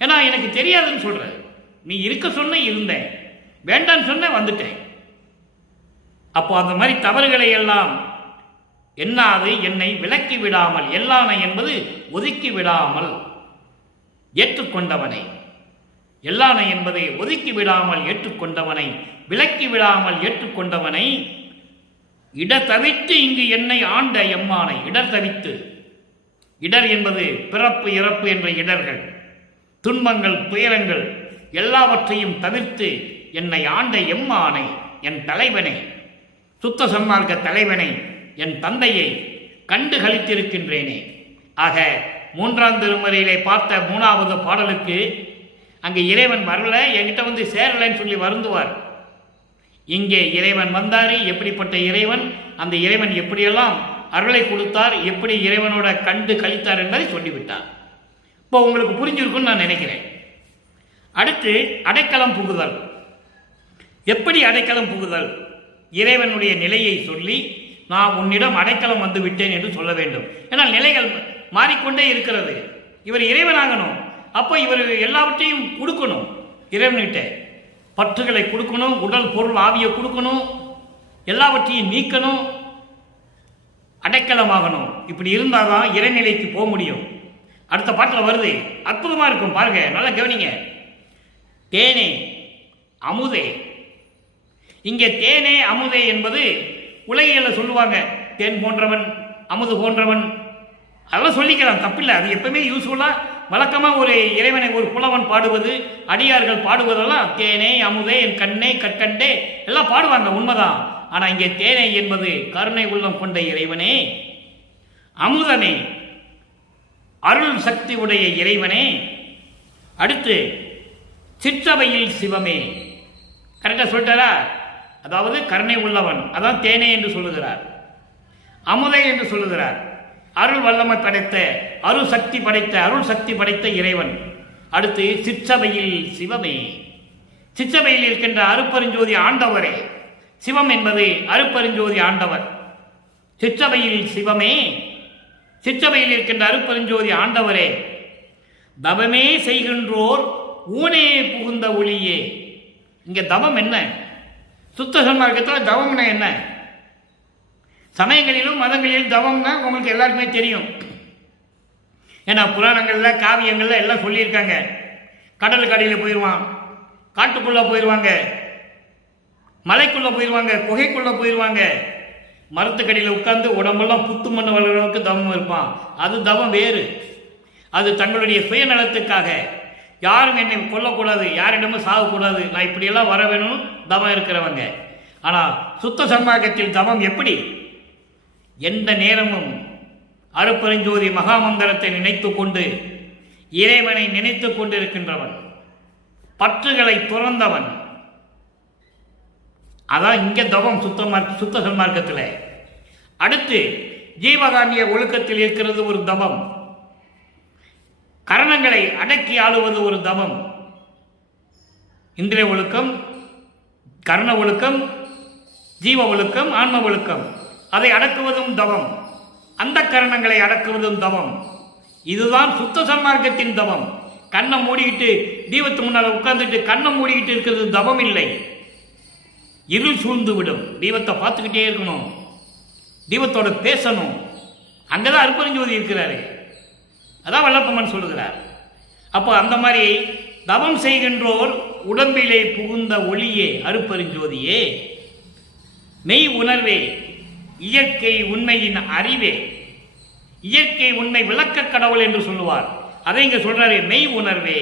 ஏன்னா எனக்கு தெரியாதுன்னு சொல்ற, நீ இருக்க சொன்ன இருந்தேன், வேண்டான்னு சொன்ன வந்துட்டேன். அப்போ அந்த மாதிரி தவறுகளை எல்லாம் எண்ணாது என்னை விலக்கி விடாமல், எல்லானை என்பது ஒதுக்கி விடாமல் ஏற்றுக்கொண்டவனை, எல்லானை என்பதை ஒதுக்கி விடாமல் ஏற்றுக்கொண்டவனை, விலக்கி விடாமல் ஏற்றுக்கொண்டவனை, இடர் தவித்து இங்கு என்னை ஆண்ட எம்மானை. இடர் தவித்து, இடர் என்பது பிறப்பு இறப்பு என்ற இடர்கள், துன்பங்கள் துயரங்கள் எல்லாவற்றையும் தவிர்த்து என்னை ஆண்ட எம்மானை, என் தலைவனை, சுத்த சன்மார்க்க தலைவனை, என் தந்தையை கண்டு கழித்திருக்கின்றேனே. ஆக 3ஆம் திருமுறையிலே பார்த்த 3வது பாடலுக்கு அங்கே இறைவன் வரல, என்கிட்ட வந்து சேரலைன்னு சொல்லி வருந்துவார். இங்கே இறைவன் வந்தார். எப்படிப்பட்ட இறைவன், அந்த இறைவன் எப்படியெல்லாம் அருளை கொடுத்தார், எப்படி இறைவனோட கண்டு கழித்தார் என்பதை சொல்லிவிட்டார். இப்போ உங்களுக்கு புரிஞ்சிருக்குன்னு நான் நினைக்கிறேன். அடுத்து அடைக்கலம் புகுதல். எப்படி அடைக்கலம் புகுதல்? இறைவனுடைய நிலையை சொல்லி நான் உன்னிடம் அடைக்கலம் வந்து விட்டேன் என்று சொல்ல வேண்டும். ஏன்னால் நிலைகள் மாறிக்கொண்டே இருக்கிறது. இவர் இறைவனாகணும், அப்போ இவர் எல்லாவற்றையும் கொடுக்கணும். இறைவன்கிட்ட பற்றுகளை கொடுக்கணும், உடல் பொருள் ஆவியை கொடுக்கணும், எல்லாவற்றையும் நீக்கணும், அடைக்கலமாகணும். இப்படி இருந்தால் தான் இறைநிலைக்கு போக முடியும். அடுத்த பாட்டில் வருது, அற்புதமாக இருக்கும் பாருங்க, நல்லா கவனிங்க. தேனே அமுதே. இங்கே தேனே அமுதே என்பது உலகில் சொல்லுவாங்க, தேன் போன்றவன் அமுது போன்றவன், அதெல்லாம் சொல்லிக்கலாம், தப்பில்லை. அது எப்பவுமே யூஸ்ஃபுல்லாக வழக்கமாக ஒரு இறைவனை ஒரு புலவன் பாடுவது, அடியார்கள் பாடுவதெல்லாம் தேனே அமுதே என் கண்ணே கற்கண்டே எல்லாம் பாடுவாங்க, உண்மைதான். ஆனால் இங்கே தேனே என்பது கருணை உள்ளம் கொண்ட இறைவனே, அமுதனே, அருள் சக்தி உடைய இறைவனே. அடுத்து சிற்றவையில் சிவமே. கரெக்டாக சொல்லிட்டாரா? அதாவது கருணை உள்ளவன், அதான் தேனே என்று சொல்லுகிறார். அமுதை என்று சொல்லுகிறார். அருள் வல்லமை படைத்த, அருள் சக்தி படைத்த, அருள் சக்தி படைத்த இறைவன். அடுத்து சிற்றபையில் சிவமே, சிற்றபையில் இருக்கின்ற அருப்பெருஞ்சோதி ஆண்டவரே. சிவம் என்பது அருப்பெருஞ்சோதி ஆண்டவர். சிற்றபையில் சிவமே, சிற்றபையில் இருக்கின்ற அருப்பெருஞ்சோதி ஆண்டவரே. தவமே செய்கின்றோர் ஊனே புகுந்த ஒளியே. இங்க தவம் என்ன? சுத்த சன்மார்க்கத்தில் தவம்னா என்ன? சமயங்களிலும் மதங்களிலும் தவம்னா உங்களுக்கு எல்லாருக்குமே தெரியும். ஏன்னா புராணங்கள்ல காவியங்கள்ல எல்லாம் சொல்லியிருக்காங்க. கடலுக்கு அடியில் போயிடுவான், காட்டுக்குள்ள போயிடுவாங்க, மலைக்குள்ள போயிடுவாங்க, குகைக்குள்ள போயிடுவாங்க, மரத்துக்கடியில் உட்கார்ந்து உடம்பெல்லாம் புத்து மண்ணு வளர்றவங்களுக்கு தவம் இருப்பான். அது தவம் வேறு. அது தங்களுடைய சுயநலத்துக்காக, யாரும் என்னை கொல்லக்கூடாது, யாரிடமும் சாகக்கூடாது, நான் இப்படியெல்லாம் வர வேணும்னு தவம் இருக்கிறவங்க. ஆனால் சுத்த சன்மார்க்கத்தில் தவம் எப்படி? எந்த நேரமும் அருப்பெருஞ்சோதி மகாமந்திரத்தை நினைத்து கொண்டு இறைவனை நினைத்து கொண்டிருக்கின்றவன், பற்றுகளை துறந்தவன். அதான் இங்கே தவம் சுத்த சன்மார்க்கத்தில். அடுத்து ஜீவகாமிய ஒழுக்கத்தில் இருக்கிறது ஒரு தவம். கரணங்களை அடக்கி ஆளுவது ஒரு தவம். இந்திரிய ஒழுக்கம், கர்ண ஒழுக்கம், ஜீவ ஒழுக்கம், ஆன்ம ஒழுக்கம், அதை அடக்குவதும் தவம். அந்த கரணங்களை அடக்குவதும் தவம். இதுதான் சுத்த சன்மார்க்கத்தின் தவம். கண்ணை மூடிக்கிட்டு தீபத்து முன்னால் உட்கார்ந்துட்டு கண்ணை மூடிக்கிட்டு இருக்கிறது தவம் இல்லை. இருள் சூழ்ந்து விடும். தீபத்தை பார்த்துக்கிட்டே இருக்கணும், தீபத்தோட பேசணும். அங்கதான் அருப்பெருஞ்சோதி இருக்கிறாரு. அதான் வல்லப்பம்மன் சொல்லுகிறார். அப்போ அந்த மாதிரி தவம் செய்கின்றோர் உடம்பிலே புகுந்த ஒளியே அருப்பெருஞ்சோதியே, மெய் உணர்வே, இயற்கை உண்மையின் அறிவே. இயற்கை உண்மை விளக்க கடவுள் என்று சொல்லுவார். அதை இங்க சொல்றாரு, மெய் உணர்வே,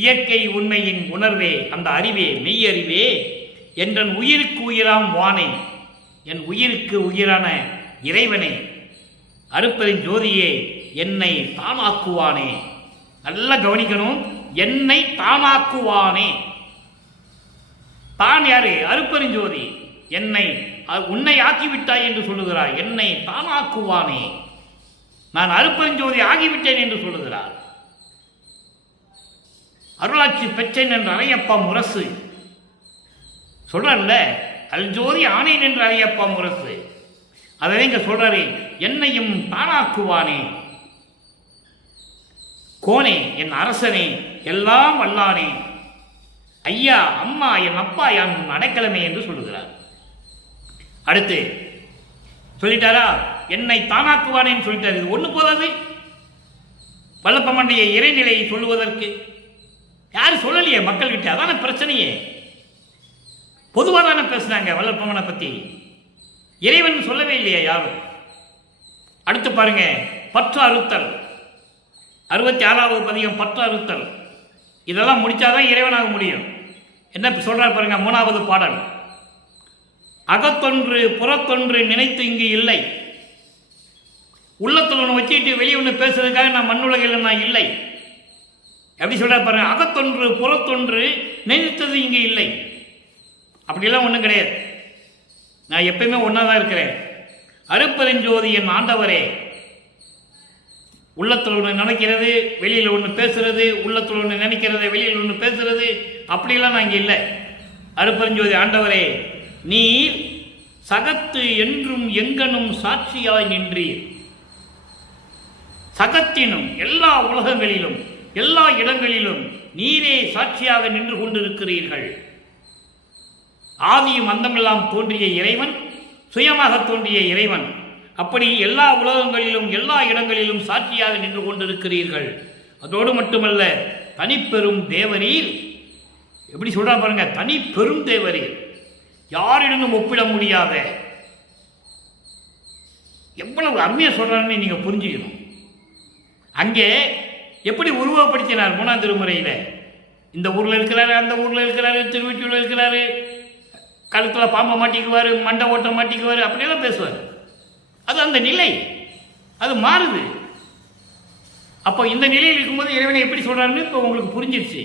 இயற்கை உண்மையின் உணர்வே, அந்த அறிவே, மெய் அறிவே. என்றன் உயிருக்கு உயிராம் வானே, என் உயிருக்கு உயிரான இறைவனே, அருப்பெருஞ்சோதியே, என்னை தானாக்குவானே. நல்லா கவனிக்கணும், என்னை தானாக்குவானே. தான் யாரு? அருப்பெருஞ்சோதி. என்னை உன்னை ஆக்கிவிட்டாய் என்று சொல்லுகிறார். என்னை தானாக்குவானே, நான் அருப்பெருஞ்சோதி ஆகிவிட்டேன் என்று சொல்லுகிறார். அருளாட்சி பெற்றேன் என்று அறையப்பா முரசு சொல்றாருல்ல, அல்ஜோதி ஆனேன் என்று அறையப்பா முரசு. அதை இங்க சொல்றாரு, என்னையும் தானாக்குவானே. கோனே, என் அரசனே, எல்லாம் வல்லானே, ஐயா அம்மா என் அப்பா என் அடைக்கலமே என்று சொல்லுகிறார். அடுத்து சொல்லிட்டாரா, என்னை தானாக்குவானேன்னு சொல்லிட்டாரு. இது ஒண்ணு போதாது வல்லப்பம்மனுடைய இறைநிலையை சொல்லுவதற்கு. யாரும் சொல்லலையே மக்கள்கிட்ட. அதான பிரச்சனையே. பொதுவாக தானே பேசுனாங்க வல்லப்பம்மனை பத்தி, இறைவன் சொல்லவே இல்லையா யாரும். அடுத்து பாருங்க, பற்று அறுத்தல். 66வது பதிகம் பற்று அறுத்தல். இதெல்லாம் முடிச்சாதான் இறைவனாக முடியும். என்ன சொல்றார் பாருங்க, 3வது பாடல். அகத்தொன்று புறத்தொன்று நினைத்து இங்கு இல்லை. உள்ளத்தில் ஒன்று வச்சுக்கிட்டு வெளியே ஒன்று பேசுறதுக்காக நான் மண்ணுலகில் நான் இல்லை. எப்படி சொல்றாரு பாருங்க, அகத்தொன்று புறத்தொன்று நினைத்தது இங்கு இல்லை. அப்படிலாம் ஒன்றும் கிடையாது. நான் எப்பயுமே ஒன்றா தான் இருக்கிறேன். அருப்பெருஞ்சோதி என் ஆண்டவரே, உள்ளத்தில் ஒன்று நினைக்கிறது, வெளியில் ஒன்று பேசுறது, உள்ளத்தில் ஒன்று நினைக்கிறது, வெளியில் ஒன்று பேசுறது, அப்படிலாம் நான் இங்கே இல்லை. அருப்பெருஞ்சோதி ஆண்டவரே, நீர் சகத்து என்றும் எங்கனும் சாட்சியாய் நின்றீர். சகத்தினும் எல்லா உலகங்களிலும் எல்லா இடங்களிலும் நீரே சாட்சியாக நின்று கொண்டிருக்கிறீர்கள். ஆதியும் அந்தமெல்லாம் தோன்றிய இறைவன், சுயமாக தோன்றிய இறைவன். அப்படி எல்லா உலகங்களிலும் எல்லா இடங்களிலும் சாட்சியாக நின்று கொண்டிருக்கிறீர்கள். அதோடு மட்டுமல்ல, தனிப்பெரும் தேவரீர். எப்படி சொல்றா பாருங்க, தனிப்பெரும் தேவரீர், யாரிடமும் ஒப்பிட முடியாத. எவ்வளவு அருமையா சொல்றாருன்னு நீங்க புரிஞ்சுக்கணும். அங்கே எப்படி உருவப்படுத்தினார் 3ஆம் திருமுறையில. இந்த ஊர்ல இருக்கிறாரு, அந்த ஊர்ல இருக்கிறாரு, திருவொற்றியூர்ல இருக்கிறாரு, கழுத்துல பாம்பை மாட்டிக்குவாரு, மண்டை ஓட்ட மாட்டிக்குவாரு, அப்படியெல்லாம் பேசுவார். அது அந்த நிலை, அது மாறுது. அப்போ இந்த நிலையில் இருக்கும்போது இறைவனை எப்படி சொல்றாருன்னு இப்போ உங்களுக்கு புரிஞ்சிருச்சு.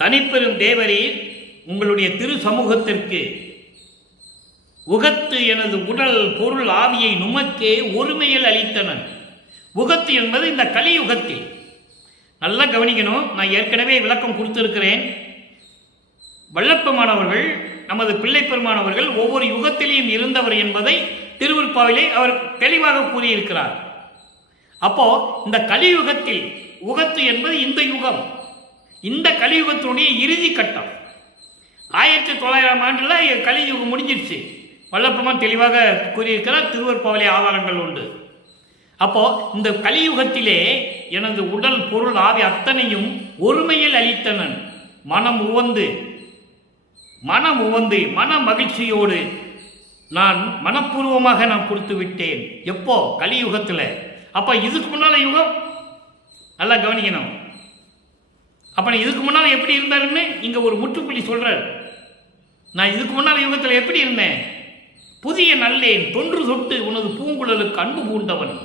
தனிப்பெரும் தேவரீர், உங்களுடைய திரு சமூகத்திற்கு உகத்து எனது உடல் பொருள் ஆவியை நுமக்கே ஒருமையில் அளித்தனன். உகத்து என்பது இந்த கலியுகத்தில் நல்லா கவனிக்கணும். நான் ஏற்கனவே விளக்கம் கொடுத்திருக்கிறேன். வல்லப்பமானவர்கள் நமது பிள்ளை பெருமானவர்கள் ஒவ்வொரு யுகத்திலையும் இருந்தவர் என்பதை திருவருட்பாவிலே அவர் தெளிவாக கூறியிருக்கிறார். அப்போ இந்த கலியுகத்தில் உகத்து என்பது இந்த யுகம், இந்த கலியுகத்தினுடைய இறுதி கட்டம். 1900 ஆண்டுல கலியுகம் முடிஞ்சிருச்சு. வல்லப்பமான் தெளிவாக கூறியிருக்கிறார். திருவருட்பாவிலே ஆதாரங்கள் உண்டு. அப்போ இந்த கலியுகத்திலே எனது உடல் பொருள் ஆவி அத்தனையும் ஒருமையில் அளித்தனன். மனம் உவந்து மன மகிழ்ச்சியோடு நான் மனப்பூர்வமாக நான் கொடுத்து விட்டேன். எப்போ? கலியுகத்தில். அப்போ இதுக்கு முன்னால் யுகம் நல்லா கவனிக்கணும். அப்போ இதுக்கு முன்னால் எப்படி இருந்தாருன்னு இங்கே ஒரு முற்றுப்புள்ளி சொல்கிறார். நான் இதுக்கு முன்னால் யுகத்தில் எப்படி இருந்தேன்? புதிய நல்லேன் தொன்று தொட்டு உனது பூங்குழலுக்கு அன்பு பூண்டவன்,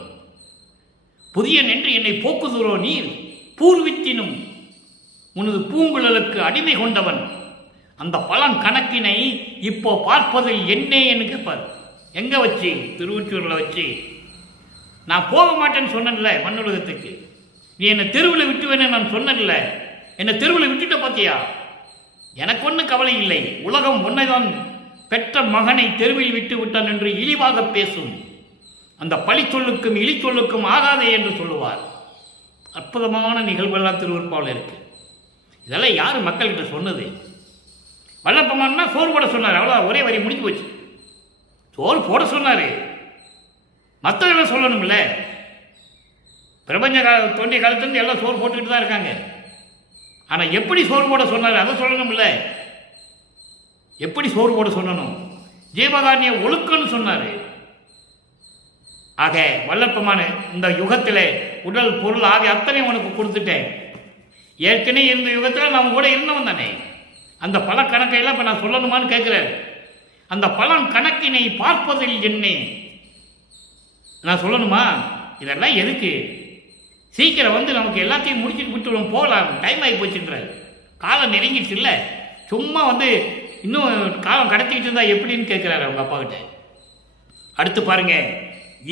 புதிய நின்று என்னை போக்குதுரோ நீர் பூர்வித்தினும் உனது பூங்குழலுக்கு அடிமை கொண்டவன். அந்த பலன் கணக்கினை இப்போ பார்ப்பதில் என்னே என்று கேட்பார். எங்கே வச்சு? திருவொற்றியூரில் வச்சு. நான் போக மாட்டேன்னு சொன்னேன்ல மண்ணுலகத்துக்கு, நீ என்னை தெருவில் விட்டுவேன்னு நான் சொன்னேன்ல, என்னை தெருவில் விட்டுட்ட பார்த்தியா? எனக்கு ஒன்றும் கவலை இல்லை. உலகம் ஒன்னைதான் பெற்ற மகனை தெருவில் விட்டு விட்டான் என்று இழிவாக பேசும். அந்த பழி சொல்லுக்கும் இழி சொல்லுக்கும் ஆகாதே என்று சொல்லுவார். அற்புதமான நிகழ்வுகள்லாம் திருவருட்பாவில் இருக்கு. இதெல்லாம் யார் மக்கள்கிட்ட சொன்னது? வல்லப்பமான்னா சோறு போட சொன்னார். அவ்வளோ, ஒரே வரி முடிஞ்சு போச்சு. சோறு போட சொன்னார். மற்றவர்கள் சொல்லணும்ல. பிரபஞ்ச தோண்டிய காலத்துலேருந்து எல்லாம் சோறு போட்டுக்கிட்டு தான் இருக்காங்க. ஆனால் எப்படி சோறு போட சொன்னார் அதை சொல்லணும்ல. எப்படி சோறு போட சொல்லணும்? ஜீவகாரணிய ஒழுக்கம்னு சொன்னார். ஆக வல்லப்பமான இந்த யுகத்தில் உடல் பொருள் ஆவி அத்தனை உனக்கு கொடுத்துட்டேன். ஏற்கனவே இருந்த யுகத்தில் நான் கூட இருந்தவன் தானே. அந்த பல கணக்கையெல்லாம் இப்போ நான் சொல்லணுமான்னு கேட்குறேன். அந்த பலன் கணக்கினை பார்ப்பதில் என்னே நான் சொல்லணுமா? இதெல்லாம் எதுக்கு? சீக்கிரம் வந்து நமக்கு எல்லாத்தையும் முடிச்சுட்டு விட்டுவிடும், போகலாம், டைம் ஆகி போச்சுன்றார். காலம் நெருங்கிடுச்சு இல்லை. சும்மா வந்து இன்னும் காலம் கடத்திக்கிட்டு இருந்தா எப்படின்னு கேட்குறாரு அவங்க அப்பா கிட்ட. அடுத்து பாருங்க,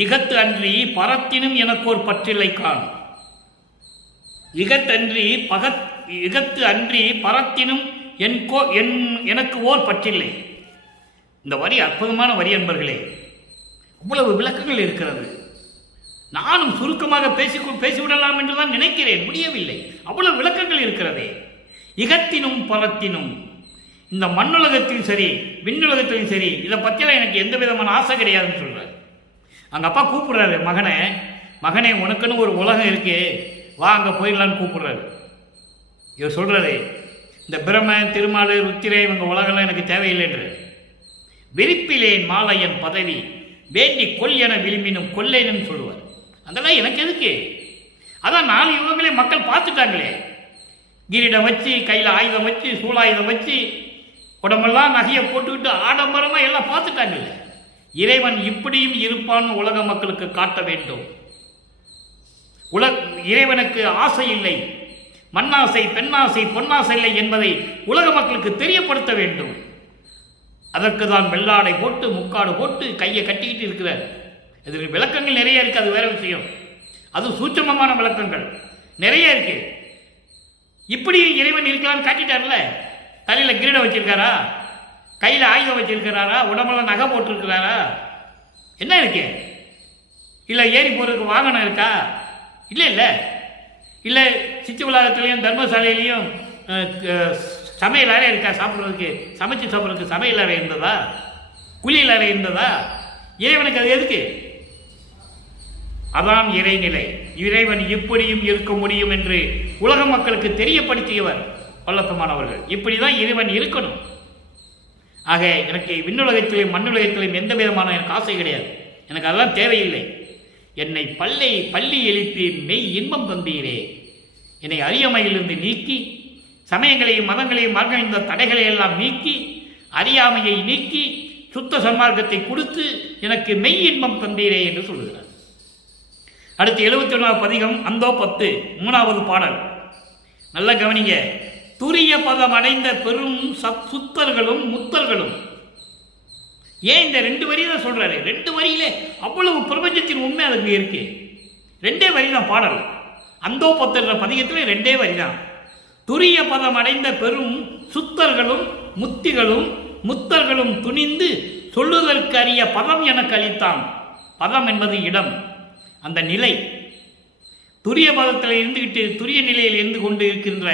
இகத்து அன்றி பரத்தினும் எனக்கு ஒரு பற்றில்லை கான். இகத்து அன்றி பரத்தினும் எனக்கு ஓர் பற்றில்லை. இந்த வரி அற்புதமான வரி என்பர்களே. அவ்வளவு விளக்கங்கள் இருக்கிறது. நானும் சுருக்கமாக பேசிவிடலாம் என்று தான் நினைக்கிறேன், முடியவில்லை. அவ்வளவு விளக்கங்கள் இருக்கிறதே. இகத்தினும் பரத்தினும், இந்த மண்ணுலகத்திலும் சரி விண்ணுலகத்திலும் சரி, இதை பற்றியெல்லாம் எனக்கு எந்த விதமான ஆசை கிடையாதுன்னு சொல்றாரு. அங்க அப்பா கூப்பிடுறாரு மகனே உனக்குன்னு ஒரு உலகம் இருக்கு, வா அங்க போயிடலான்னு கூப்பிடுறாரு. இவர் சொல்றாரு, இந்த பிரம திருமாலு ருத்திரை இவங்க உலகெல்லாம் எனக்கு தேவையில்லை என்று. விரிப்பிலேன் மாலையன் பதவி வேண்டி கொல் என விரும்பினும் கொல்லேன்னு சொல்லுவார். அதெல்லாம் எனக்கு எதுக்கு? அதான் 4 யுகங்களே மக்கள் பார்த்துட்டாங்களே. கிரீடம் வச்சு, கையில் ஆயுதம் வச்சு, சூலாயுதம் வச்சு, உடம்பெல்லாம் நகையை போட்டுக்கிட்டு ஆடம்பரமாக எல்லாம் பார்த்துட்டாங்கல்ல. இறைவன் இப்படியும் இருப்பான்னு உலக மக்களுக்கு காட்ட வேண்டும். இறைவனுக்கு ஆசை இல்லை, மண்ணாசை பெண்ணாசை பொன்னாசை இல்லை என்பதை உலக மக்களுக்கு தெரியப்படுத்த வேண்டும். அதற்கு தான் வெள்ளாடை போட்டு முக்காடு போட்டு கையை கட்டிக்கிட்டு இருக்கிறார். இதில் விளக்கங்கள் நிறைய இருக்கு, அது வேற விஷயம். அது சூட்சமமான விளக்கங்கள் நிறைய இருக்கு. இப்படி இறைவன் இருக்கலான்னு காட்டிட்டார்ல. தலையில கிரீடம் வச்சிருக்காரா, கையில ஆயுதம் வச்சிருக்கிறாரா, உடம்புல நகை போட்டிருக்கிறாரா, என்ன இருக்கு? இல்லை ஏறி போறதுக்கு வாகனம் இருக்கா? இல்லை சித்தி உலகத்திலையும் தர்மசாலையிலையும் சமையல் அறை இருக்கா? சாப்பிட்றதுக்கு, சமைச்சு சாப்பிட்றதுக்கு சமையல் அறை இருந்ததா? குளியல் அறை இருந்ததா? இறைவனுக்கு அது எதுக்கு? அதான் இறைநிலை. இறைவன் இப்படியும் இருக்க முடியும் என்று உலக மக்களுக்கு தெரியப்படுத்தியவர் வல்லப்பமானவர்கள். இப்படிதான் இறைவன் இருக்கணும். ஆக எனக்கு விண்ணுலகத்திலும் மண்ணுலகத்திலும் எந்த விதமான எனக்கு ஆசை கிடையாது. எனக்கு அதெல்லாம் தேவையில்லை. என்னை பள்ளி எழுப்பி மெய் இன்பம் தந்தீரே. என்னை அறியாமையிலிருந்து நீக்கி, சமயங்களையும் மதங்களையும் மார்க்க தடைகளை எல்லாம் நீக்கி, அறியாமையை நீக்கி, சுத்த சன்மார்க்கத்தை கொடுத்து எனக்கு மெய் இன்பம் தந்தீரே என்று சொல்லுகிறார். அடுத்து 71வது பதிகம் அந்தோ 10 3வது பாடல். நல்ல கவனிங்க. துரிய பதம் அடைந்த பெரும் சுத்தர்களும் முத்தர்களும். ஏன் இந்த 2 வரி தான் சொல்றாரு? 2 வரியிலே அவ்வளவு பிரபஞ்சத்தின் உண்மை அதுக்கு இருக்கு. 2 வரி தான் பாடல். அந்தோ பத்தென்ற பதிகத்தில் 2 வரிதான். துரிய பதம் அடைந்த பெரும் சுத்தர்களும் முத்திகளும் முத்தர்களும் துணிந்து சொல்லுதற்கு அறிய பதம் எனக்கு அளித்தான். பதம் என்பது இடம், அந்த நிலை. துரிய பதத்தில் இருந்துகிட்டு துரிய நிலையில் இருந்து கொண்டு இருக்கின்ற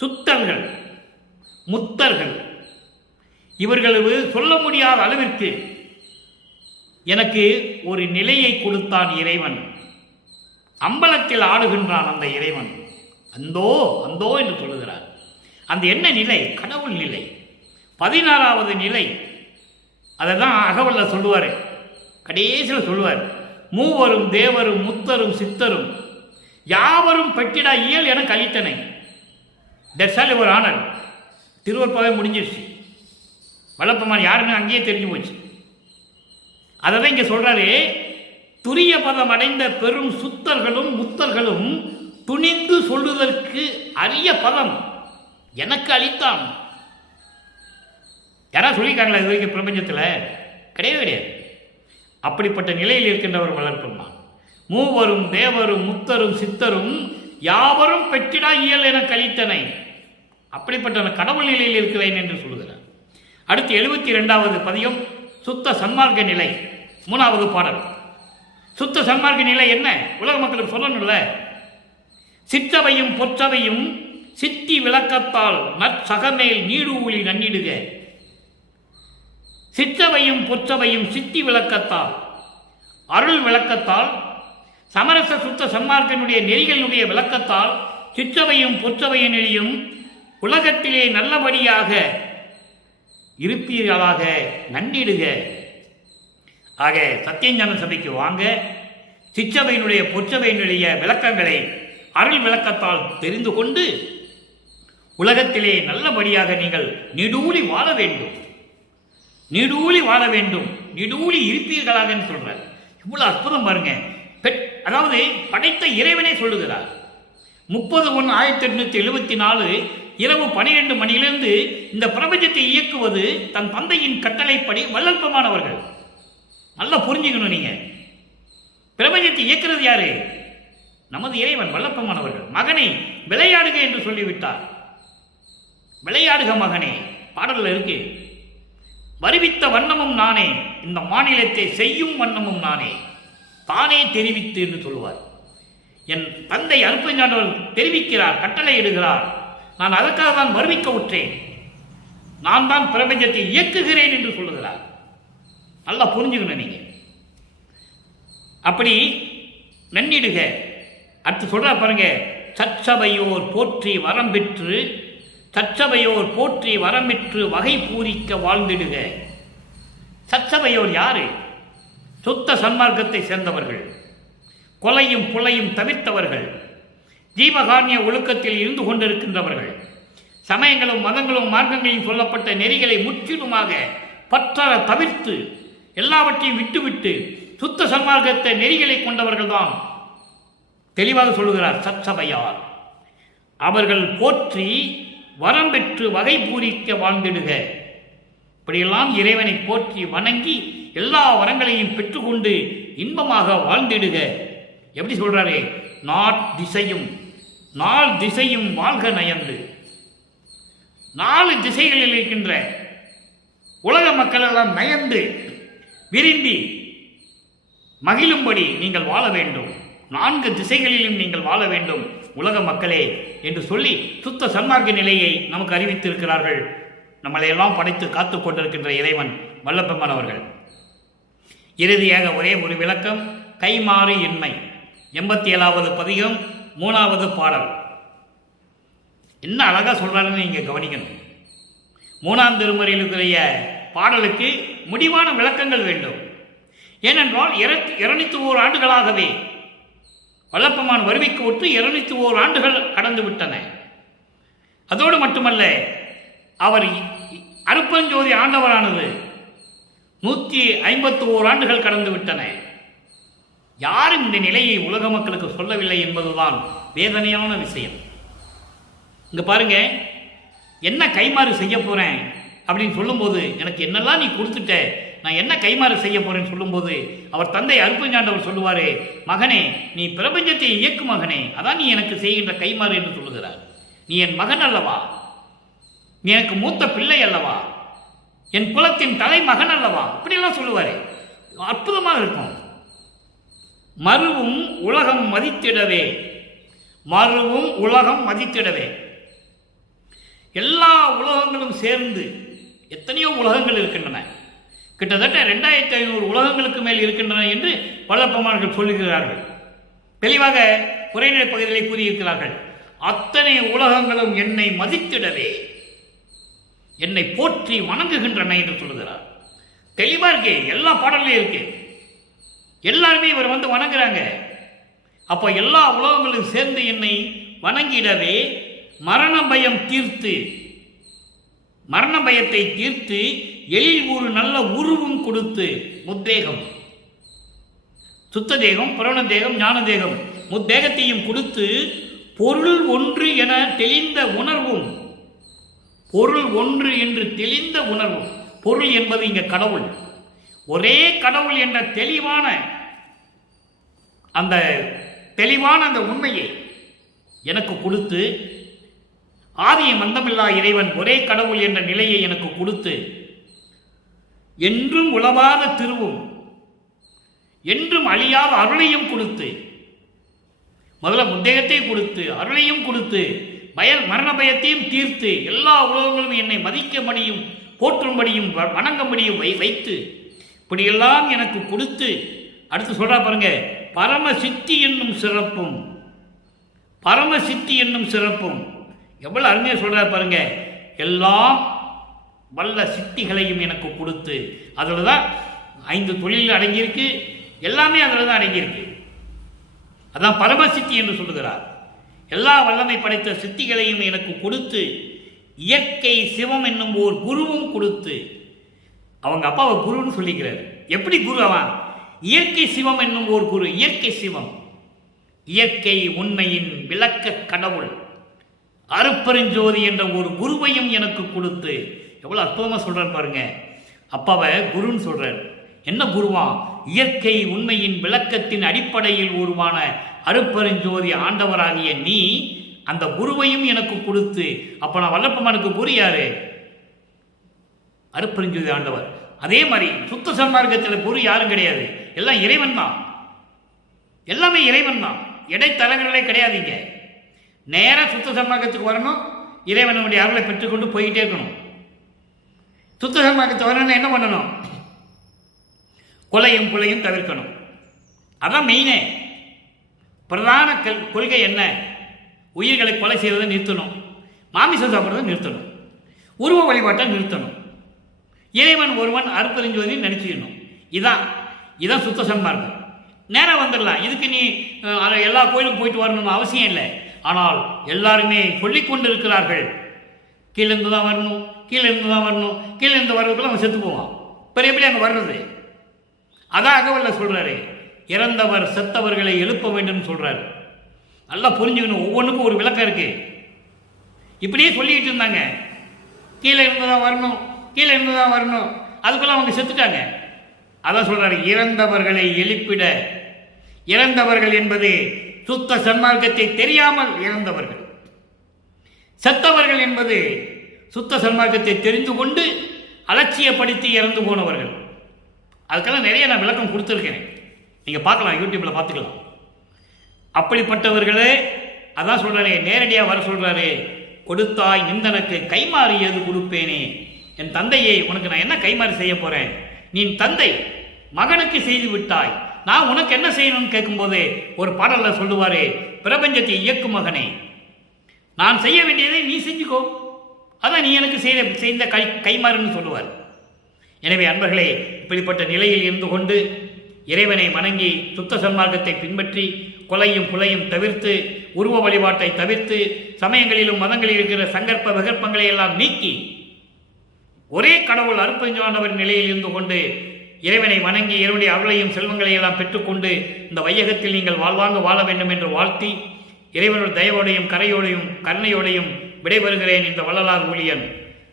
சுத்தர்கள் முத்தர்கள், இவர்களுக்கு சொல்ல முடியாத அளவிற்கு எனக்கு ஒரு நிலையை கொடுத்தான் இறைவன். அம்பலத்தில் ஆடுகின்றான் அந்த இறைவன். அந்தோ அந்தோ என்று சொல்லுகிறார். அந்த என்ன நிலை? கடவுள் நிலை. 16வது நிலை. அதை தான் அகவல்ல சொல்லுவார், கடைசியில் சொல்லுவார், மூவரும் தேவரும் முத்தரும் சித்தரும் யாவரும் பெற்றிடா இயல் என கழித்தனை. That's all your honour. திருவருட்பாவே முடிஞ்சிருச்சு. வளப்பமான் யாருன்னு அங்கேயே தெரிஞ்சு போச்சு. அதை தான் இங்கே சொல்றாரு. துரிய பதம் அடைந்த பெரும் சுத்தர்களும் முத்தர்களும் துணிந்து சொல்லுதற்கு அரிய பதம் எனக்கு அளித்தான். யாராவது சொல்லியிருக்காங்களா இது வரைக்கும் பிரபஞ்சத்தில்? கிடையவே கிடையாது. அப்படிப்பட்ட நிலையில் இருக்கின்றவர் வளர்ப்பம்மா. மூவரும் தேவரும் முத்தரும் சித்தரும் யாவரும் பெற்றிடா இயல் என கழித்தனை. அப்படிப்பட்ட கடவுள் நிலையில் இருக்கிறேன் என்று சொல்லுகிறார். அடுத்து 72வது பதியம் சுத்த சன்மார்க்க நிலை, 3வது பாடல். சுத்த சன்மார்க்க நிலை என்ன? உலக மக்களுக்கு சொல்லணும்ல. சிற்றவையும் பொற்றவையும் சித்தி விளக்கத்தால் நற்சகமேல் நீடூழி நன்னிடுக. சிற்றவையும் பொற்றவையும் சித்தி விளக்கத்தால், அருள் விளக்கத்தால், சமரச சுத்த சன்மார்க்கனுடைய நெறிகளுடைய விளக்கத்தால் சிற்றவையும் பொற்றவையும் நெறியும் உலகத்திலே நல்லபடியாக இருப்பீர்களாக நன்னிடுக. ஆக சத்தியஞான சபைக்கு வாங்க, சிற்றவையினுடைய பொற்றவையினுடைய விளக்கங்களை அருள் விளக்கத்தால் தெரிந்து கொண்டு உலகத்திலே நல்லபடியாக நீங்கள் நீடூழி வாழ வேண்டும், நீடூழி வாழ வேண்டும், நீடூழி இருப்பீர்களாக சொல்றார். இவ்வளவு அற்புதம் பாருங்க. அதாவது படைத்த இறைவனே சொல்லுகிறார். 30/1/1874 இரவு 12 மணியிலிருந்து இந்த பிரபஞ்சத்தை இயக்குவது தன் தந்தையின் கட்டளைப்படி வல்லற்பமானவர்கள். நல்லா புரிஞ்சுக்கணும். நீங்க பிரபஞ்சத்தை இயக்குறது யாரு? நமது இறைவன், வல்லப்பமானவர்கள். மகனை விளையாடுக என்று சொல்லிவிட்டார். விளையாடுக மகனே பாடல்ல இருக்கு. வருவித்த வண்ணமும் நானே, இந்த மாநிலத்தை செய்யும் வண்ணமும் நானே, தானே தெரிவித்து என்று சொல்லுவார். என் தந்தை அருப்பஞானவர் தெரிவிக்கிறார், கட்டளை இடுகிறார். நான் அதற்காக தான் வருவிக்க உற்றேன். நான் தான் பிரபஞ்சத்தை இயக்குகிறேன் என்று சொல்லுகிறார். நல்லா புரிஞ்சுக்கணும் நீங்க. அப்படி நன்னிடுக. அடுத்து சொல்ற பாருங்க. சச்சபையோர் போற்றி வரம் பெற்று, சச்சபையோர் போற்றி வரம் பெற்று வகை பூரிக்க வாழ்ந்திடுக. சச்சபையோர் யாரு? சுத்த சன்மார்க்கத்தை சேர்ந்தவர்கள், கொலையும் புலையும் தவிர்த்தவர்கள், ஜீவகாரணிய ஒழுக்கத்தில் இருந்து கொண்டிருக்கின்றவர்கள், சமயங்களும் மதங்களும் மார்க்கங்களையும் சொல்லப்பட்ட நெறிகளை முற்றிலுமாக பற்றற தவிர்த்து எல்லாவற்றையும் விட்டுவிட்டு சுத்த சன்மார்க்கத்தை நெறிகளை கொண்டவர்கள் தான் தெளிவாக சொல்லுகிறார் சச்சபையார். அவர்கள் போற்றி வரம் பெற்று வகை பூரிக்க வாழ்ந்திடுக. இப்படியெல்லாம் இறைவனை போற்றி வணங்கி எல்லா வரங்களையும் பெற்றுக்கொண்டு இன்பமாக வாழ்ந்திடுக. எப்படி சொல்றாரு? நாட்டிசையும் நாள் திசையும் வாழ்க நயந்து. 4 திசைகளில் இருக்கின்ற உலக மக்கள் எல்லாம் நயந்து விரும்பி மகிழும்படி நீங்கள் வாழ வேண்டும். 4 திசைகளிலும் நீங்கள் வாழ வேண்டும் உலக மக்களே என்று சொல்லி சுத்த சன்மார்க்க நிலையை நமக்கு அறிவித்திருக்கிறார்கள். நம்மளை எல்லாம் படைத்து காத்து கொண்டிருக்கின்ற இறைவன் வல்லப்பெருமானவர்கள். இறுதியாக ஒரே ஒரு விளக்கம், கைமாறு இன்மை. 87வது பதிகம் 3வது பாடல். என்ன அழகா சொல்றாருன்னு நீங்க கவனிக்கணும். 3ஆம் திருமுறையில் இருக்கிற பாடலுக்கு முடிவான விளக்கங்கள் வேண்டும். ஏனென்றால் 201 ஆண்டுகளாகவே வல்லப்பெருமான் வருவிக்கு ஒட்டு 201 ஆண்டுகள் கடந்து விட்டன. அதோடு மட்டுமல்ல, அவர் அருப்பஞ்சோதி ஆண்டவரானது 151 ஆண்டுகள் கடந்து விட்டன. யாரும் இந்த நிலையை உலக மக்களுக்கு சொல்லவில்லை என்பதுதான் வேதனையான விஷயம். இங்க பாருங்க, என்ன கைமாறு செய்ய போறேன் அப்படின்னு சொல்லும்போது, எனக்கு என்னெல்லாம் நீ கொடுத்துட்ட, நான் என்ன கைமாறு செய்ய போறேன்னு சொல்லும்போது அவர் தந்தை அருப்பஞ்சாண்டவர் சொல்லுவாரே, மகனே நீ பிரபஞ்சத்தை இயக்கும் மகனே, அதான் நீ எனக்கு செய்கின்ற கைமாறு என்று சொல்லுகிறார். நீ என் மகன் அல்லவா, நீ எனக்கு மூத்த பிள்ளை அல்லவா, என் குலத்தின் தலை மகன் அல்லவா, இப்படியெல்லாம் சொல்லுவாரு. அற்புதமாக இருக்கும். மறுவும் உலகம் மதித்திடவே, மறுவும் உலகம் மதித்திடவே. எல்லா உலகங்களும் சேர்ந்து, எத்தனையோ உலகங்கள் இருக்கின்றன, கிட்டத்தட்ட 2500 உலகங்களுக்கு மேல் இருக்கின்றன என்று வல்லப்பமார்கள் சொல்லுகிறார்கள். தெளிவாக உரைநடை பகுதிகளை கூறியிருக்கிறார்கள். அத்தனை உலகங்களும் என்னை மதித்திடவே, என்னை போற்றி வணங்குகின்றன என்று சொல்லுகிறார். தெளிவா இருக்கு, எல்லா பாடல்லையும் இருக்கு. எல்லாருமே இவர் வந்து வணங்குறாங்க. அப்போ எல்லா உலகங்களும் சேர்ந்து என்னை வணங்கிடவே மரண பயம் தீர்த்து, மரண பயத்தை தீர்த்து எழில் ஒரு நல்ல உருவும் கொடுத்து, முத்தேகம், சுத்த தேகம், புரண தேகம், ஞான தேகம், முத்தேகத்தையும் கொடுத்து பொருள் ஒன்று என தெளிந்த உணர்வும், பொருள் ஒன்று என்று தெளிந்த உணர்வும். பொருள் என்பது இங்க கடவுள், ஒரே கடவுள் என்ற தெளிவான அந்த உண்மையை எனக்கு கொடுத்து, ஆதியும் அந்தமில்லா இறைவன் ஒரே கடவுள் என்ற நிலையை எனக்கு கொடுத்து, என்றும் உளவாத திருவும் என்றும் அழியாத அருளையும் கொடுத்து, முதல்ல முத்தேகத்தை கொடுத்து அருளையும் கொடுத்து மரண பயத்தையும் தீர்த்து எல்லா உலகங்களும் என்னை மதிக்கும்படியும் போற்றும்படியும் வணங்கும்படியும் வைத்து இப்படியெல்லாம் எனக்கு கொடுத்து, அடுத்து சொல்றா பாருங்க, பரமசித்தி என்னும் சிறப்பும், பரமசித்தி என்னும் சிறப்பும். எவ்வளவு அருமையாக சொல்றாரு பாருங்க. எல்லாம் வல்ல சித்திகளையும் எனக்கு கொடுத்து, அதில் தான் 5 தொழில் அடங்கியிருக்கு, எல்லாமே அதில் தான் அடங்கியிருக்கு. அதான் பரமசித்தி என்று சொல்லுகிறார். எல்லா வல்லமை படைத்த சித்திகளையும் எனக்கு கொடுத்து, இயற்கை சிவம் என்னும் ஓர் குருவும் கொடுத்து. அவங்க அப்பாவை குருன்னு சொல்லிக்கிறார். எப்படி குரு அவன்? இயற்கை சிவம் என்னும் ஓர் குரு. இயற்கை சிவம், இயற்கை உண்மையின் விளக்க கடவுள் அருப்பெருஞ்சோதி என்ற ஒரு குருவையும் எனக்கு கொடுத்து. எவ்வளவு அற்புதமா சொல்றார் பாருங்க. அப்பாவை குருன்னு சொல்றார். என்ன குருவா? இயற்கை உண்மையின் விளக்கத்தின் அடிப்படையில் உருவான அருப்பெருஞ்சோதி ஆண்டவராகிய நீ அந்த குருவையும் எனக்கு கொடுத்து. அப்ப நான் வல்லப்பமானுக்கு குரு யாரு? அருப்பெருஞ்சோதி ஆண்டவர். அதே மாதிரி சுத்த சன்மார்க்கத்தில் குரு யாரும் கிடையாது, எல்லாம் இறைவன் தான், எல்லாமே இறைவன் தான், இடைத்தரகர்களே கிடையாதுங்க. நேராக சுத்த சன்மார்க்கத்துக்கு வரணும், இறைவனுடைய அருளை பெற்றுக்கொண்டு போயிட்டே இருக்கணும். சுத்த சன்மார்க்கத்தை வரணும்னா என்ன பண்ணணும்? கொலையும் கொலையும் தவிர்க்கணும். அதான் மெயினே. பிரதான கொள்கை என்ன? உயிர்களை கொலை செய்வதை நிறுத்தணும், மாமிசம் சாப்பிட்றதை நிறுத்தணும், உருவ வழிபாட்டை நிறுத்தணும், இறைவன் ஒருவன் அருப்பெருஞ்சோதி நினைச்சிடணும். இதான் சுத்த சன்மார்க்கம். நேரம் வந்துடலாம். இதுக்கு நீ எல்லா கோயிலுக்கும் போயிட்டு வரணும்னு அவசியம் இல்லை. ஆனால் எல்லாருமே சொல்லிக்கொண்டு இருக்கிறார்கள், கீழேருந்து தான் வரணும், கீழேருந்து தான் வரணும், கீழேருந்து வர்றதுக்குள்ள அவன் செத்து போவான். பிறகு எப்படி அங்கே வர்றது? அதான் அகவல்ல சொல்றாரு, இறந்தவர் செத்தவர்களை எழுப்ப வேண்டும் சொல்றாரு. நல்லா புரிஞ்சுக்கணும், ஒவ்வொன்றுக்கும் ஒரு விளக்கம் இருக்கு. இப்படியே சொல்லிக்கிட்டு இருந்தாங்க, கீழே இருந்து தான் வரணும், கீழே இருந்து தான் வரணும், அதுக்குள்ள அவங்க செத்துட்டாங்க. அதான் சொல்றாரு, இறந்தவர்களை எழுப்பிட. இறந்தவர்கள் என்பது சுத்த சன்மார்க்கத்தை தெரியாமல் இறந்தவர்கள். செத்தவர்கள் என்பது சுத்த சன்மார்க்கத்தை தெரிந்து கொண்டு அலட்சியப்படுத்தி இறந்து போனவர்கள். அதுக்கெல்லாம் நிறைய நான் விளக்கம் கொடுத்துருக்கேன், நீங்க பார்க்கலாம், யூடியூப்ல பார்த்துக்கலாம். அப்படிப்பட்டவர்களே அதான் சொல்றாரு, நேரடியாக வர சொல்றாரு, கொடுத்தாய் நிந்தனுக்கு கைமாறியது கொடுப்பேனே. என் தந்தையை உனக்கு நான் என்ன கைமாறி செய்ய போறேன்? நீ தந்தை மகனுக்கு செய்து விட்டாய், நான் உனக்கு என்ன செய்யணும்னு கேட்கும்போது ஒரு பாடல்ல சொல்லுவாரு, பிரபஞ்சத்தை இயக்கும் மகனே, நான் செய்ய வேண்டியதை நீ செஞ்சுக்கோ, அதான் நீ எனக்கு செய்த கைமாறுன்னு சொல்லுவார். எனவே அன்பர்களே, இப்படிப்பட்ட நிலையில் இருந்து கொண்டு இறைவனை வணங்கி சுத்த சன்மார்க்கத்தை பின்பற்றி கொலையும் புலையும் தவிர்த்து உருவ வழிபாட்டை தவிர்த்து சமயங்களிலும் மதங்களில் இருக்கிற சங்கற்ப விகற்பங்களை எல்லாம் நீக்கி ஒரே கடவுள் அருப்பெருஞ்சாண்டவர் நிலையில் இருந்து கொண்டு இறைவனை வணங்கி இறைவனுடைய அருளையும் செல்வங்களையும் எல்லாம் பெற்றுக்கொண்டு இந்த வையகத்தில் நீங்கள் வாழ்வாங்க வாழ வேண்டும் என்று வாழ்த்தி இறைவனுடைய தயவோடையும் கரையோடையும் கருணையோடையும் விடைபெறுகிறேன். இந்த வள்ளலார் ஊழியன்.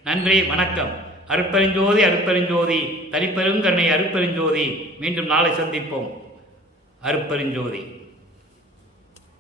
நன்றி, வணக்கம். அருட்பெருஞ்சோதி அருட்பெருஞ்சோதி தனிப்பெருங்கருணை அருட்பெருஞ்சோதி. மீண்டும் நாளை சந்திப்போம். அருட்பெருஞ்சோதி.